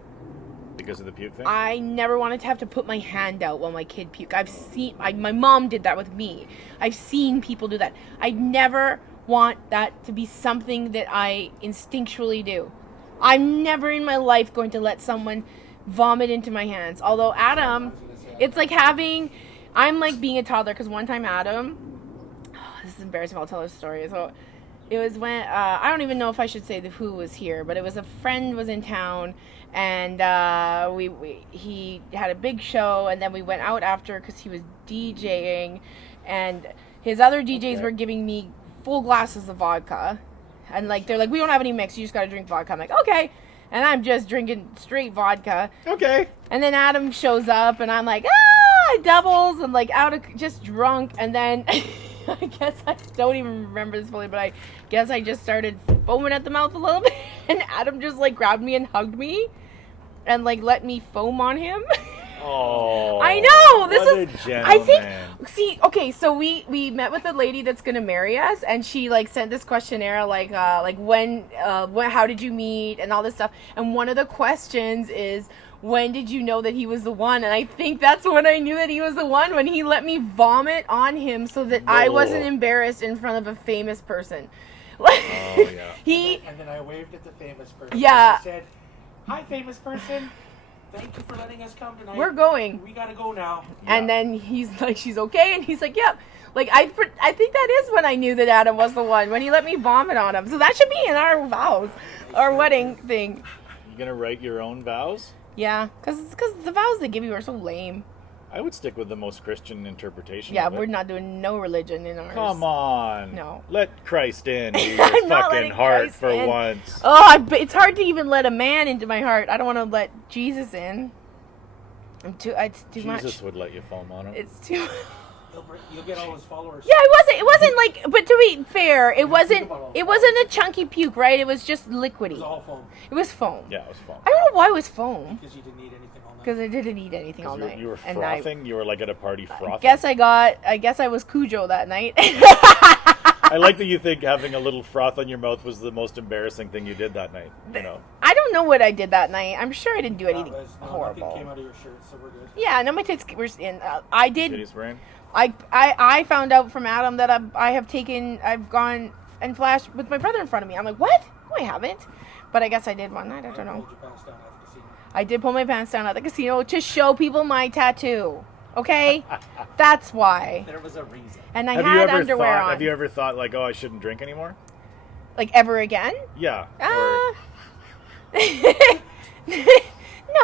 Because of the puke thing? I never wanted to have to put my hand out while my kid puked. I've seen, my mom did that with me. I've seen people do that. I never want that to be something that I instinctually do. I'm never in my life going to let someone vomit into my hands. Although Adam, it's like I'm like being a toddler because one time Adam, this is embarrassing, I'll tell this story. So it was when, I don't even know if I should say who was here, but it was a friend was in town and he had a big show and then we went out after because he was DJing and his other DJs were giving me full glasses of vodka and like they're like, we don't have any mix, you just gotta drink vodka. I'm like, okay, and I'm just drinking straight vodka. Okay. And then Adam shows up and I'm like, doubles and like just drunk and then I guess I don't even remember this fully, but I guess I just started foaming at the mouth a little bit and Adam just like grabbed me and hugged me and like let me foam on him. Oh, I know. This what is. a gentleman. I think. See, okay, so we met with the lady that's gonna marry us, and she like sent this questionnaire, like when, how did you meet, and all this stuff. And one of the questions is, when did you know that he was the one? And I think that's when I knew that he was the one, when he let me vomit on him, so that I wasn't embarrassed in front of a famous person. Oh yeah. And then I waved at the famous person. Yeah. And I said, "Hi, famous person. Thank you for letting us come tonight. We're going." We gotta go now." And then he's like, she's okay, and he's like, yep. Like I think that is when I knew that Adam was the one, when he let me vomit on him. So that should be in our vows, our wedding thing. You gonna write your own vows? Yeah, because the vows they give you are so lame. I would stick with the most Christian interpretation. Yeah, of it. we're not doing no religion in ours. Come on. No. Let Christ in your I'm not fucking letting heart Christ for in. once. Oh, it's hard to even let a man into my heart. I don't want to let Jesus in. It's too much. Jesus would let you foam on him. It's too. You'll get all his followers. Yeah, it wasn't like, but to be fair, it wasn't a chunky puke, right? It was just liquidy. It was all foam. It was foam. Yeah, it was foam. I don't know why it was foam. Because you didn't eat anything all night. Because I didn't eat anything all night. You were And frothing? You were like at a party frothing? I guess I was Cujo that night. I like that you think having a little froth on your mouth was the most embarrassing thing you did that night. You know. I don't know what I did that night. I'm sure I didn't do anything horrible. Nothing came out of your shirt, so we're good. Yeah, no, my tits were in. I did. Titties were in? I found out from Adam that I've gone and flashed with my brother in front of me. I'm like, what? No, I haven't. But I guess I did one night. I don't know. Pulled your pants down at the casino. I did pull my pants down at the casino to show people my tattoo. Okay? That's why. There was a reason. And I had underwear on. Have you ever thought, like, oh, I shouldn't drink anymore? Like, ever again? Yeah.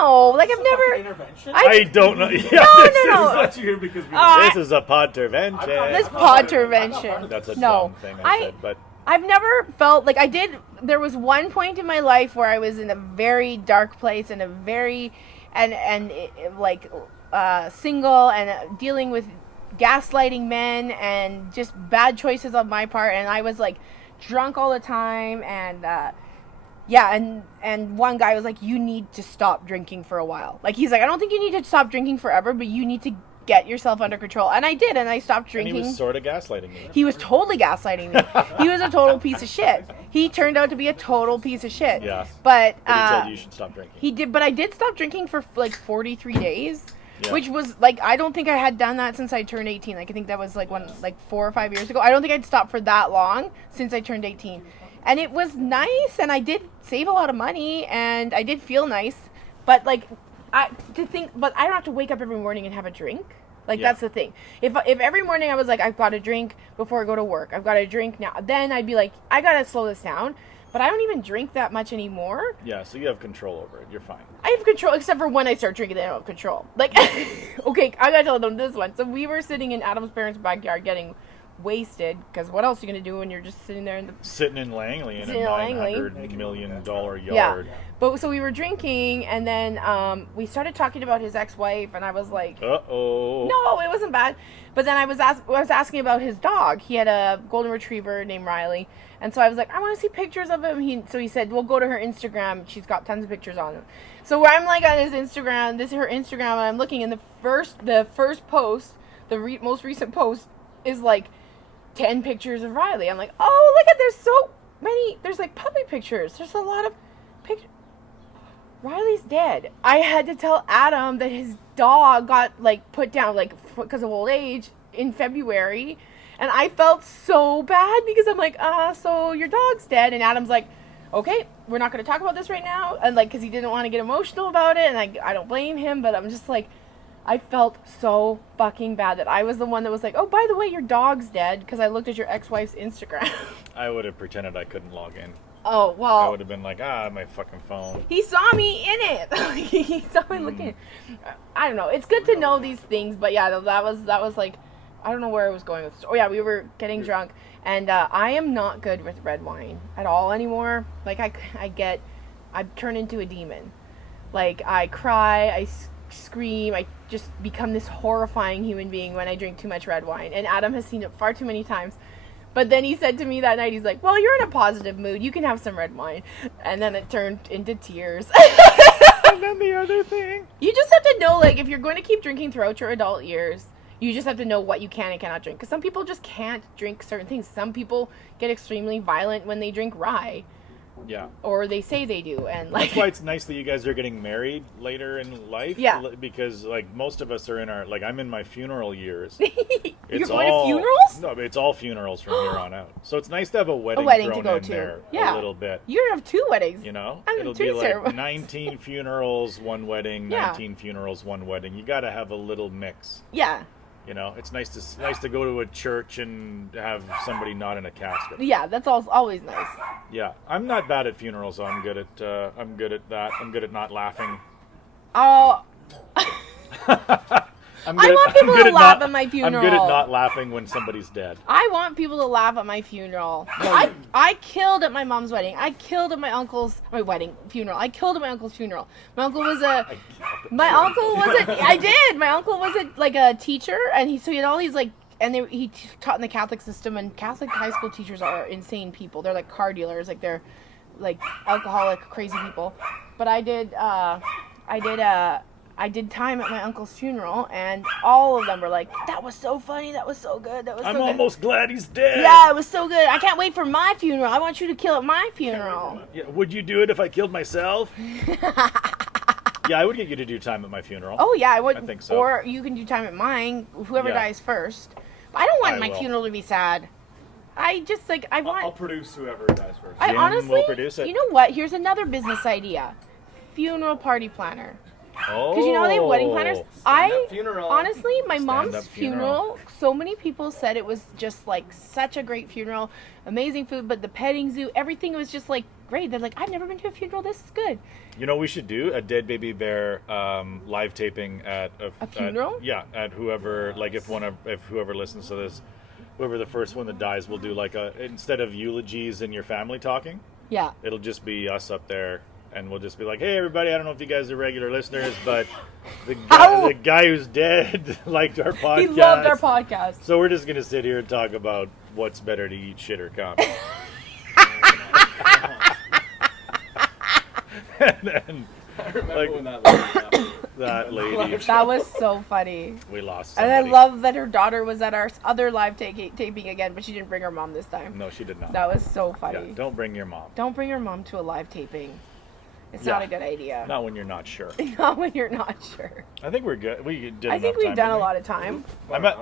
No, like I've never. Intervention? I don't know. Yeah, No. Not you because we This is a Podtervention. This Podtervention. That's a No, dumb thing I said, but I've never felt like I did. There was one point in my life where I was in a very dark place and a very, single and dealing with gaslighting men and just bad choices on my part, and I was like drunk all the time and. And one guy was like, you need to stop drinking for a while. Like, he's like, I don't think you need to stop drinking forever, but you need to get yourself under control. And I did, and I stopped drinking. And he was sort of gaslighting me. He was totally gaslighting me. He was a total piece of shit. He turned out to be a total piece of shit. Yeah. But he told you you should stop drinking. He did, but I did stop drinking for like 43 days. Yeah. Which was like, I don't think I had done that since I turned 18. Like, I think that was like 4 or 5 years ago. I don't think I'd stopped for that long since I turned 18. And it was nice, and I did save a lot of money, and I did feel nice. But like, but I don't have to wake up every morning and have a drink. Like, Yeah. that's the thing. If every morning I was like, I've got to drink before I go to work. I've got to drink now. Then I'd be like, I got to slow this down. But I don't even drink that much anymore. Yeah, so you have control over it. You're fine. I have control, except for when I start drinking, then I don't have control. Like, okay, I gotta tell them this one. So we were sitting in Adam's parents' backyard getting wasted, because what else are you gonna do when you're just sitting there in the... Sitting in Langley in a Sitting in Langley. $900 million yard. Yeah. But so we were drinking, and then we started talking about his ex-wife, and I was like... Uh-oh. No, it wasn't bad. But then I was asking about his dog. He had a golden retriever named Riley. And so I was like, I want to see pictures of him. So he said, well, go to her Instagram. She's got tons of pictures on him. So I'm like on his Instagram. This is her Instagram. And I'm looking, and the first post, most recent post, is like 10 pictures of Riley. I'm like, oh, look at, there's so many. There's like puppy pictures. There's a lot of pictures. Riley's dead. I had to tell Adam that his dog got like put down like because of old age in February, and I felt so bad because I'm like, so your dog's dead, and Adam's like, okay, we're not going to talk about this right now, and like, because he didn't want to get emotional about it, and I don't blame him, but I'm just like, I felt so fucking bad that I was the one that was like, oh, by the way, your dog's dead, because I looked at your ex-wife's Instagram. I would have pretended I couldn't log in. Oh, well. I would have been like, my fucking phone. He saw me in it. He saw me looking. I don't know. It's good to know these things, but yeah, that was like, I don't know where I was going with this. Oh yeah, we were getting drunk, and I am not good with red wine at all anymore. Like I turn into a demon. Like I cry, I scream, I just become this horrifying human being when I drink too much red wine. And Adam has seen it far too many times. But then he said to me that night, he's like, well, you're in a positive mood. You can have some red wine. And then it turned into tears. And then the other thing. You just have to know, like, if you're going to keep drinking throughout your adult years, you just have to know what you can and cannot drink. Because some people just can't drink certain things. Some people get extremely violent when they drink rye. Yeah. Or they say they do. And like, that's why it's nice that you guys are getting married later in life. Yeah. Because, like, most of us are in our, like, I'm in my funeral years. You're going to funerals? No, but it's all funerals from here on out. So it's nice to have a wedding to go in to. there Yeah. a little bit. You're going to have 2 weddings. You know? I'm It'll two be like ceremonies. 19 funerals, 1 wedding, Yeah. 19 funerals, 1 wedding. You got to have a little mix. Yeah. You know, it's nice to go to a church and have somebody not in a casket. Yeah, that's always nice. Yeah, I'm not bad at funerals. So I'm good at that. I'm good at not laughing. Oh. I want people to laugh at my funeral. I'm good at not laughing when somebody's dead. I want people to laugh at my funeral. I killed at my mom's wedding. I killed at my funeral. I killed at my uncle's funeral. My uncle was a like a teacher, and so he had all these like, and he taught in the Catholic system, and Catholic high school teachers are insane people. They're like car dealers, like they're like alcoholic, crazy people. But I did time at my uncle's funeral, and all of them were like, that was so funny, that was so good, that was so good. I'm almost glad he's dead. Yeah, it was so good. I can't wait for my funeral. I want you to kill at my funeral. Yeah, would you do it if I killed myself? Yeah, I would get you to do time at my funeral. Oh, yeah, I would. I think so. Or you can do time at mine, whoever Yeah. dies first. But I don't want my will. funeral to be sad. I just, like, I want... I'll produce whoever dies first. I Jim honestly, will produce it. you know what? Here's another business idea. Funeral party planner. Oh. Because you know how they have wedding planners? Stand-up funeral. Honestly, my Stand-up mom's funeral. funeral, so many people said it was just like such a great funeral, amazing food, but the petting zoo, everything was just like great. They're like, I've never been to a funeral, this is good. You know, we should do a Dead Baby Bear live taping at A funeral? at whoever, like if whoever listens to this, whoever the first one that dies, will do like instead of eulogies and your family talking, Yeah. it'll just be us up there. And we'll just be like, hey, everybody, I don't know if you guys are regular listeners, but the guy who's dead liked our podcast. He loved our podcast. So we're just going to sit here and talk about what's better to eat, shit or cum. And then, I remember like, when that lady That was so funny. we lost And somebody. I love that her daughter was at our other live taping again, but she didn't bring her mom this time. No, she did not. That was so Yeah, funny. don't bring your mom. Don't bring your mom to a live taping. It's Yeah. not a good idea. Not when you're not sure. Not when you're not sure. I think we're good. We did I think enough we've time, done a didn't we? lot of time. I'm at,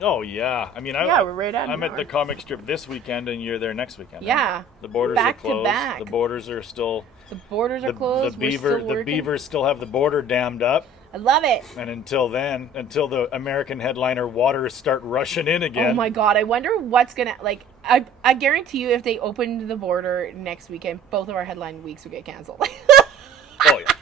oh, yeah. I mean, Yeah, we're right at an I'm at hour. the comic strip this weekend, and you're there next weekend. Yeah. Right? The borders Back are to closed. back. The borders are still... The borders are closed. The We're still the working. beavers still have the border dammed up. I love it. And until the American headliner waters start rushing in again. Oh my god, I wonder what's gonna, like, I guarantee you if they opened the border next weekend, both of our headline weeks would get canceled. Oh yeah.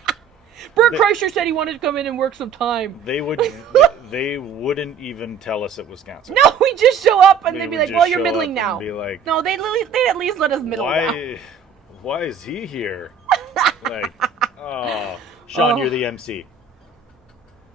Bert Kreischer said he wanted to come in and work some time. They wouldn't even tell us it was canceled. No, we just show up and They they'd be would like, just well, you're show middling up now. and be like, No, they'd at least let us middle now. why is he here? Like, oh, Sean, Oh. you're the MC.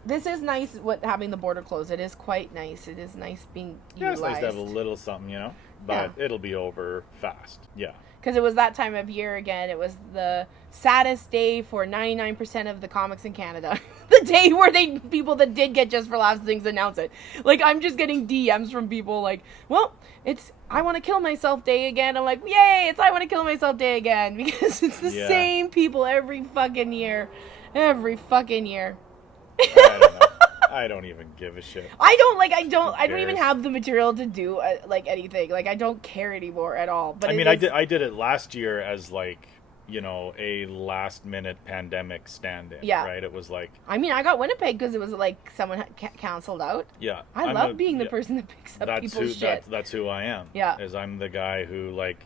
This is nice, having the border closed. It is quite nice. It is nice being Yeah, it's utilized. nice to have a little something, you know. But it'll be over fast. Yeah. Because it was that time of year again. It was the saddest day for 99% of the comics in Canada. The day where people that did get Just for Laughs things announce it. Like, I'm just getting DMs from people like, well, it's I want to kill myself day again. I'm like, yay, it's I want to kill myself day again. Because it's the same people every fucking year. Every fucking year. I don't know. I don't even give a shit. I don't even have the material to do like anything. Like, I don't care anymore at all. But I did it last year as, like, you know, a last minute pandemic stand-in. Yeah. Right. It was like. I mean, I got Winnipeg because it was like someone canceled out. Yeah. I love being the person that picks up people's shit. That's who I am. Yeah. Is I'm the guy who, like,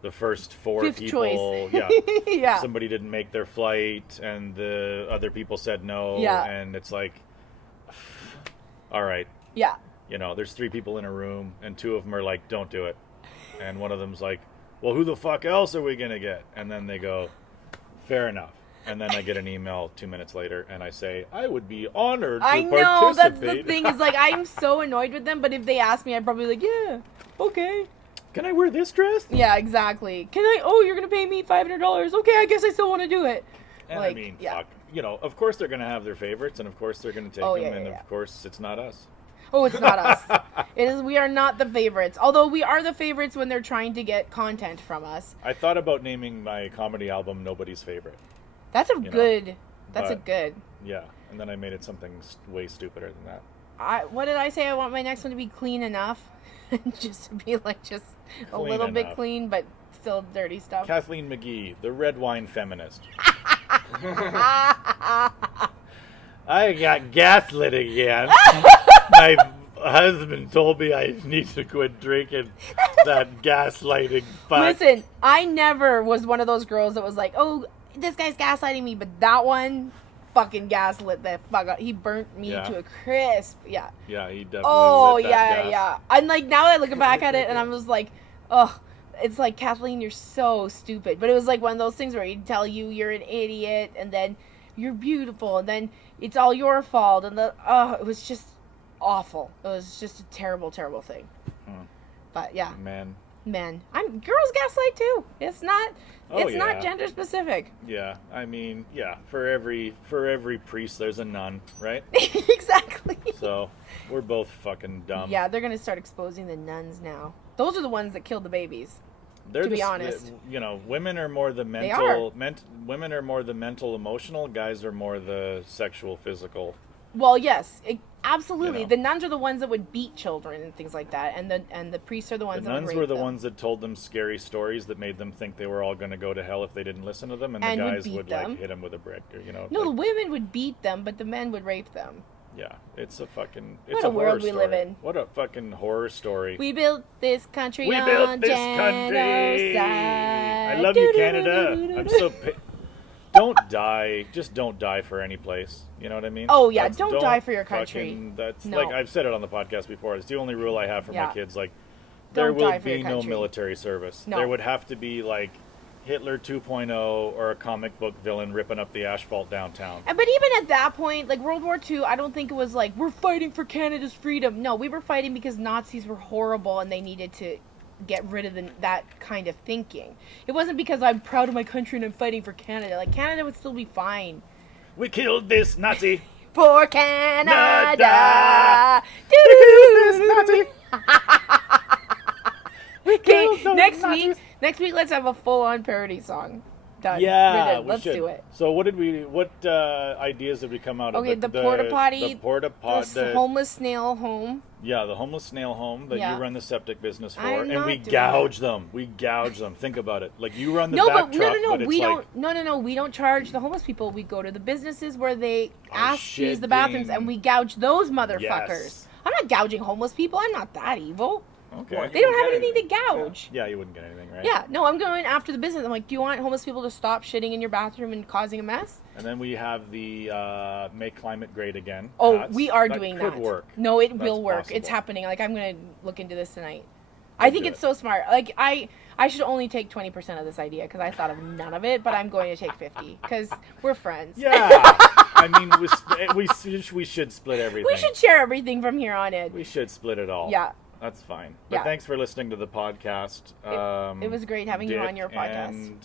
the first four Fifth people. choice. Yeah. Yeah. Somebody didn't make their flight, and the other people said no. Yeah. And it's like, all right. Yeah. You know, there's 3 people in a room, and 2 of them are like, don't do it. And one of them's like, well, who the fuck else are we going to get? And then they go, fair enough. And then I get an email 2 minutes later, and I say, I would be honored to I know, participate. that's the thing. Is like, I'm so annoyed with them, but if they ask me, I'd probably be like, yeah, okay. Can I wear this dress? Yeah, exactly. You're going to pay me $500. Okay, I guess I still want to do it. And like, I mean, fuck. You know, of course they're going to have their favorites, and of course they're going to take them, and of course it's not us. Oh, it's not us. We are not the favorites. Although we are the favorites when they're trying to get content from us. I thought about naming my comedy album Nobody's Favorite. That's a good. Yeah, and then I made it something way stupider than that. What did I say? I want my next one to be clean enough. Just to be like just a Clean little bit enough. clean, but still dirty stuff. Kathleen McGee, the red wine feminist. I got gaslit again. My husband told me I need to quit drinking that gaslighting fuck. Listen, I never was one of those girls that was like, oh, this guy's gaslighting me, but that one fucking gaslit the fuck out. He burnt me to a crisp. Yeah. Yeah, he definitely Oh, lit that gas. yeah. And like now I look back at it and I'm just like, oh, it's like, Kathleen, you're so stupid. But it was like one of those things where he'd tell you you're an idiot and then you're beautiful and then it's all your fault. And it was just awful. It was just a terrible, terrible thing. But yeah. Men. Girls gaslight too. It's not gender specific. Yeah, I mean, yeah, for every priest there's a nun, right? Exactly. So we're both fucking dumb. Yeah, they're gonna start exposing the nuns now. Those are the ones that killed the babies. They're to be honest. You know, women are more the women are more the mental emotional, guys are more the sexual physical. Well, yes, absolutely. You know. The nuns are the ones that would beat children and things like that, and the priests are the ones The that would nuns rape were the them. ones that told them scary stories that made them think they were all going to go to hell if they didn't listen to them, and And the would guys beat would them. like hit them with a brick, or you know. No, the like, women would beat them, but the men would rape them. yeah, it's a fucking. What It's a a horror world we live story. in. What a fucking horror story. We built this country We on built this country. genocide. I love you, Canada. I'm so. Don't die. Just don't die for any place. You know what I mean? Oh, yeah, don't die for your country. That's No. like I've said it on the podcast before. It's the only rule I have for Yeah. my kids. Like, Don't there will die for your be no country. military service. No. There would have to be like Hitler 2.0 or a comic book villain ripping up the asphalt downtown. But even at that point, like World War II, I don't think it was like, we're fighting for Canada's freedom. No, we were fighting because Nazis were horrible and they needed to get rid of that kind of thinking. It wasn't because I'm proud of my country and I'm fighting for Canada. Like, Canada would still be fine. We killed this Nazi. For Canada! Nada. Doo-doo-doo-doo-doo. Okay, killed those next Nazis. week, let's have a full-on parody song. Done. Yeah, We're good. we Let's should. do it. So what ideas did we come out of? Okay, the porta-potty, the porta-potty, The homeless snail home. yeah, the homeless snail home that Yeah. you run the septic business for, I'm and not we doing gouge them. We gouge them. Think about it. Like you run the No, back but truck, no. but it's We like, don't. No. We don't charge the homeless people. We go to the businesses where they ask to use the shitting. bathrooms, and we gouge those motherfuckers. Yes. I'm not gouging homeless people. I'm not that evil. Okay. They don't have anything to gouge. Yeah, you wouldn't get anything, right? Yeah, no, I'm going after the business. I'm like, do you want homeless people to stop shitting in your bathroom and causing a mess? And then we have the make climate great again. Oh, we are doing that. That. Could work. No, it That's will work. possible. It's happening. Like, I'm going to look into this tonight. I think do it's it. so smart. Like, I should only take 20% of this idea because I thought of none of it, but I'm going to take 50 because we're friends. Yeah. I mean, we should split everything. We should share everything from here on in. We should split it all. Yeah. That's fine. But Yeah. thanks for listening to the podcast. It was great having you Dick on your podcast. and-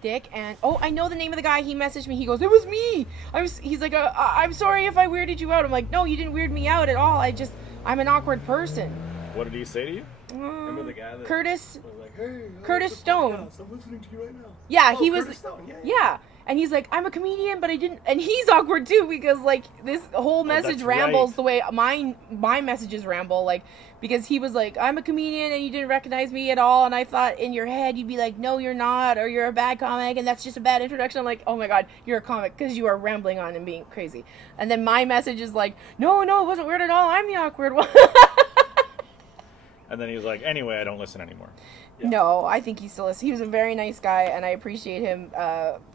Dick and I know the name of the guy. He messaged me. He goes, "It was me." He's like, "I'm sorry if I weirded you out." I'm like, "No, you didn't weird me out at all. I'm an awkward person." What did he say to you? Remember the guy that Curtis. was like, hey, Curtis listen to Stone. the podcast. I'm listening to you right now. Yeah, Oh, he was. Curtis Stone. Yeah. Yeah, and he's like, "I'm a comedian, but I didn't." And he's awkward too because like this whole message that's rambles right. the way my messages ramble. Like because he was like, "I'm a comedian and you didn't recognize me at all," and I thought in your head you'd be like, "No, you're not," or "You're a bad comic," and that's just a bad introduction. I'm like, "Oh my god, you're a comic," because you are rambling on and being crazy. And then my message is like, "No, it wasn't weird at all. I'm the awkward one." And then he was like, anyway, I don't listen anymore. No, I think he still is. He was a very nice guy, and I appreciate him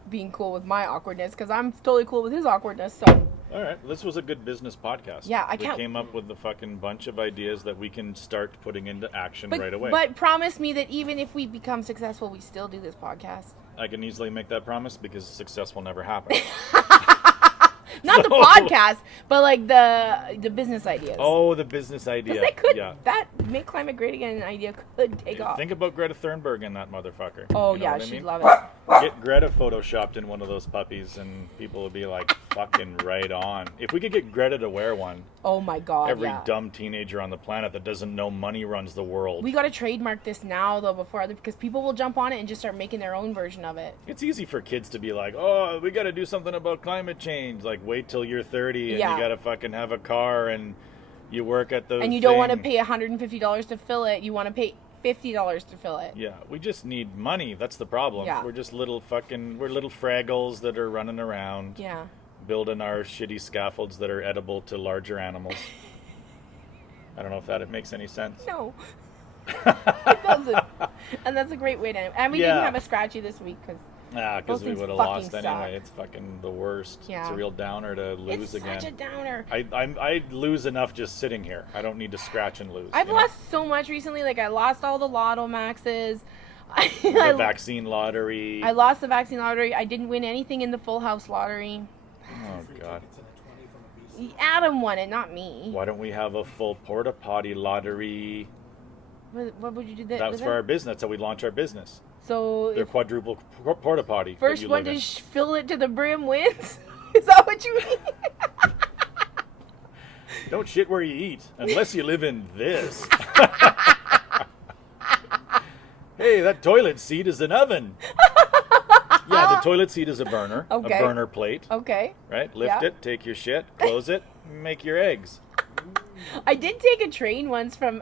being cool with my awkwardness because I'm totally cool with his awkwardness. So All right, this was a good business podcast. Yeah, I we can't- came up with the fucking bunch of ideas that we can start putting into action but, right away. But promise me that even if we become successful, we still do this podcast. I can easily make that promise because success will never happen. Not the podcast, but like the business ideas. Oh, the business idea. Because they could, Yeah. that make climate great again an idea could take off. Think about Greta Thunberg and that motherfucker. Oh You know yeah, what I she'd mean? love it. Get Greta photoshopped in one of those puppies and people would be like, fucking right on. If we could get Greta to wear one, Oh my god, every yeah. dumb teenager on the planet that doesn't know money runs the world. We gotta trademark this now though because people will jump on it and just start making their own version of it. It's easy for kids to be like, oh, we got to do something about climate change. Like, wait till you're 30 and Yeah. you got to fucking have a car and you work at the And you don't want to thing. pay $150 to fill it. You want to pay $50 to fill it. Yeah, we just need money. That's the problem. Yeah. We're just little fraggles that are running around Yeah. building our shitty scaffolds that are edible to larger animals. I don't know if that makes any sense. No. It doesn't. And that's a great way to end. And we Yeah. didn't have a scratchy this week because Because Those we things would have fucking lost anyway. suck. It's fucking the worst. Yeah. It's a real downer to lose it's again. such a downer. I lose enough just sitting here. I don't need to scratch and lose. I've you know? lost so much recently. Like I lost all the Lotto Maxes. The vaccine lottery. I lost the vaccine lottery. I didn't win anything in the Full House lottery. Oh god. Tickets and a 20 from a BC. Adam won it, not me. Why don't we have a full porta-potty lottery? What would you do? That's for our business. That's how we launch our business. So They're if quadruple porta-potty. first one to fill it to the brim wins. Is that what you mean? Don't shit where you eat, unless you live in this. Hey, that toilet seat is an oven. Yeah, the toilet seat is a burner. Okay. A burner plate. Okay. Right? Lift Yeah. it, take your shit, close it, make your eggs. I did take a train once from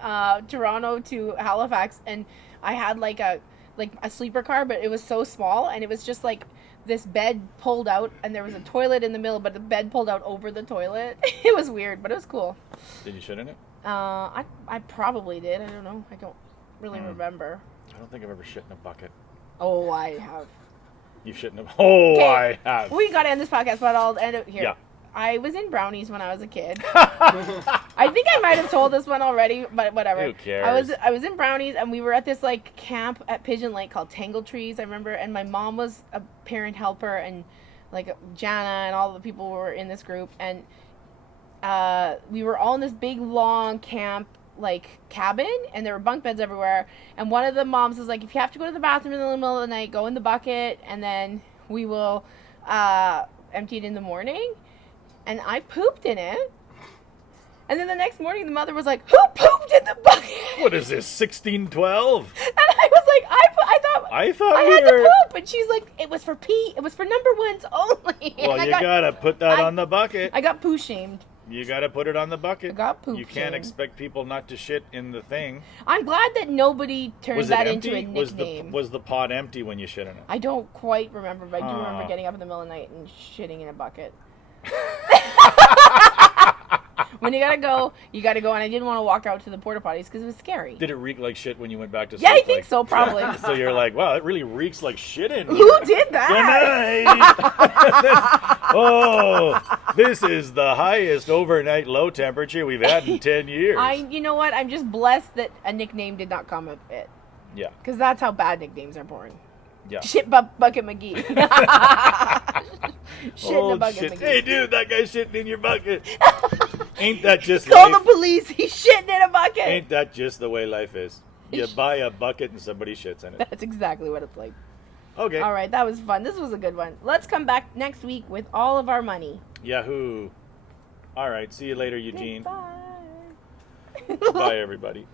Toronto to Halifax, and I had like a sleeper car, but it was so small, and it was just like this bed pulled out, and there was a toilet in the middle, but the bed pulled out over the toilet. It was weird, but it was cool. Did you shit in it? I probably did. I don't know. I don't really remember. I don't think I've ever shit in a bucket. Oh, I have. You've shit in a... Oh, Okay, I have. We gotta end this podcast, but I'll end it here. Yeah. I was in Brownies when I was a kid. I think I might have told this one already, but whatever. Who cares? I was in Brownies, and we were at this like camp at Pigeon Lake called Tangle Trees. I remember, and my mom was a parent helper, and like Jana and all the people were in this group, and we were all in this big long camp like cabin, and there were bunk beds everywhere. And one of the moms was like, if you have to go to the bathroom in the middle of the night, go in the bucket, and then we will empty it in the morning. And I pooped in it. And then the next morning, the mother was like, who pooped in the bucket? What is this, 1612? And I was like, I thought I you had to were. poop, and she's like, it was for pee. It was for number ones only. Well, And you gotta put that on the bucket. I got poo shamed. You gotta put it on the bucket. I got poop You can't shamed. expect people not to shit in the thing. I'm glad that nobody turned Was it that empty? into a nickname. Was the pod empty when you shit in it? I don't quite remember, but I do remember Oh. getting up in the middle of the night and shitting in a bucket. When you gotta go, and I didn't want to walk out to the porta potties because it was scary. Did it reek like shit when you went back to sleep? Yeah, I think Like- so, probably. So you're like, wow, it really reeks like shit in here. Who did Good that? night. Oh, this is the highest overnight low temperature we've had in 10 years. You know what? I'm just blessed that a nickname did not come of it. Yeah. Because that's how bad nicknames are born. Yeah. Shit Bucket McGee. Shit in a Oh, bucket shit. McGee. Hey, dude, that guy's shitting in your bucket. Ain't that just Call life? the police. He's shitting in a bucket. Ain't that just the way life is? You buy a bucket and somebody shits in it. That's exactly what it's like. Okay. All right, that was fun. This was a good one. Let's come back next week with all of our money. Yahoo. All right. See you later, Eugene. Bye. Bye, everybody.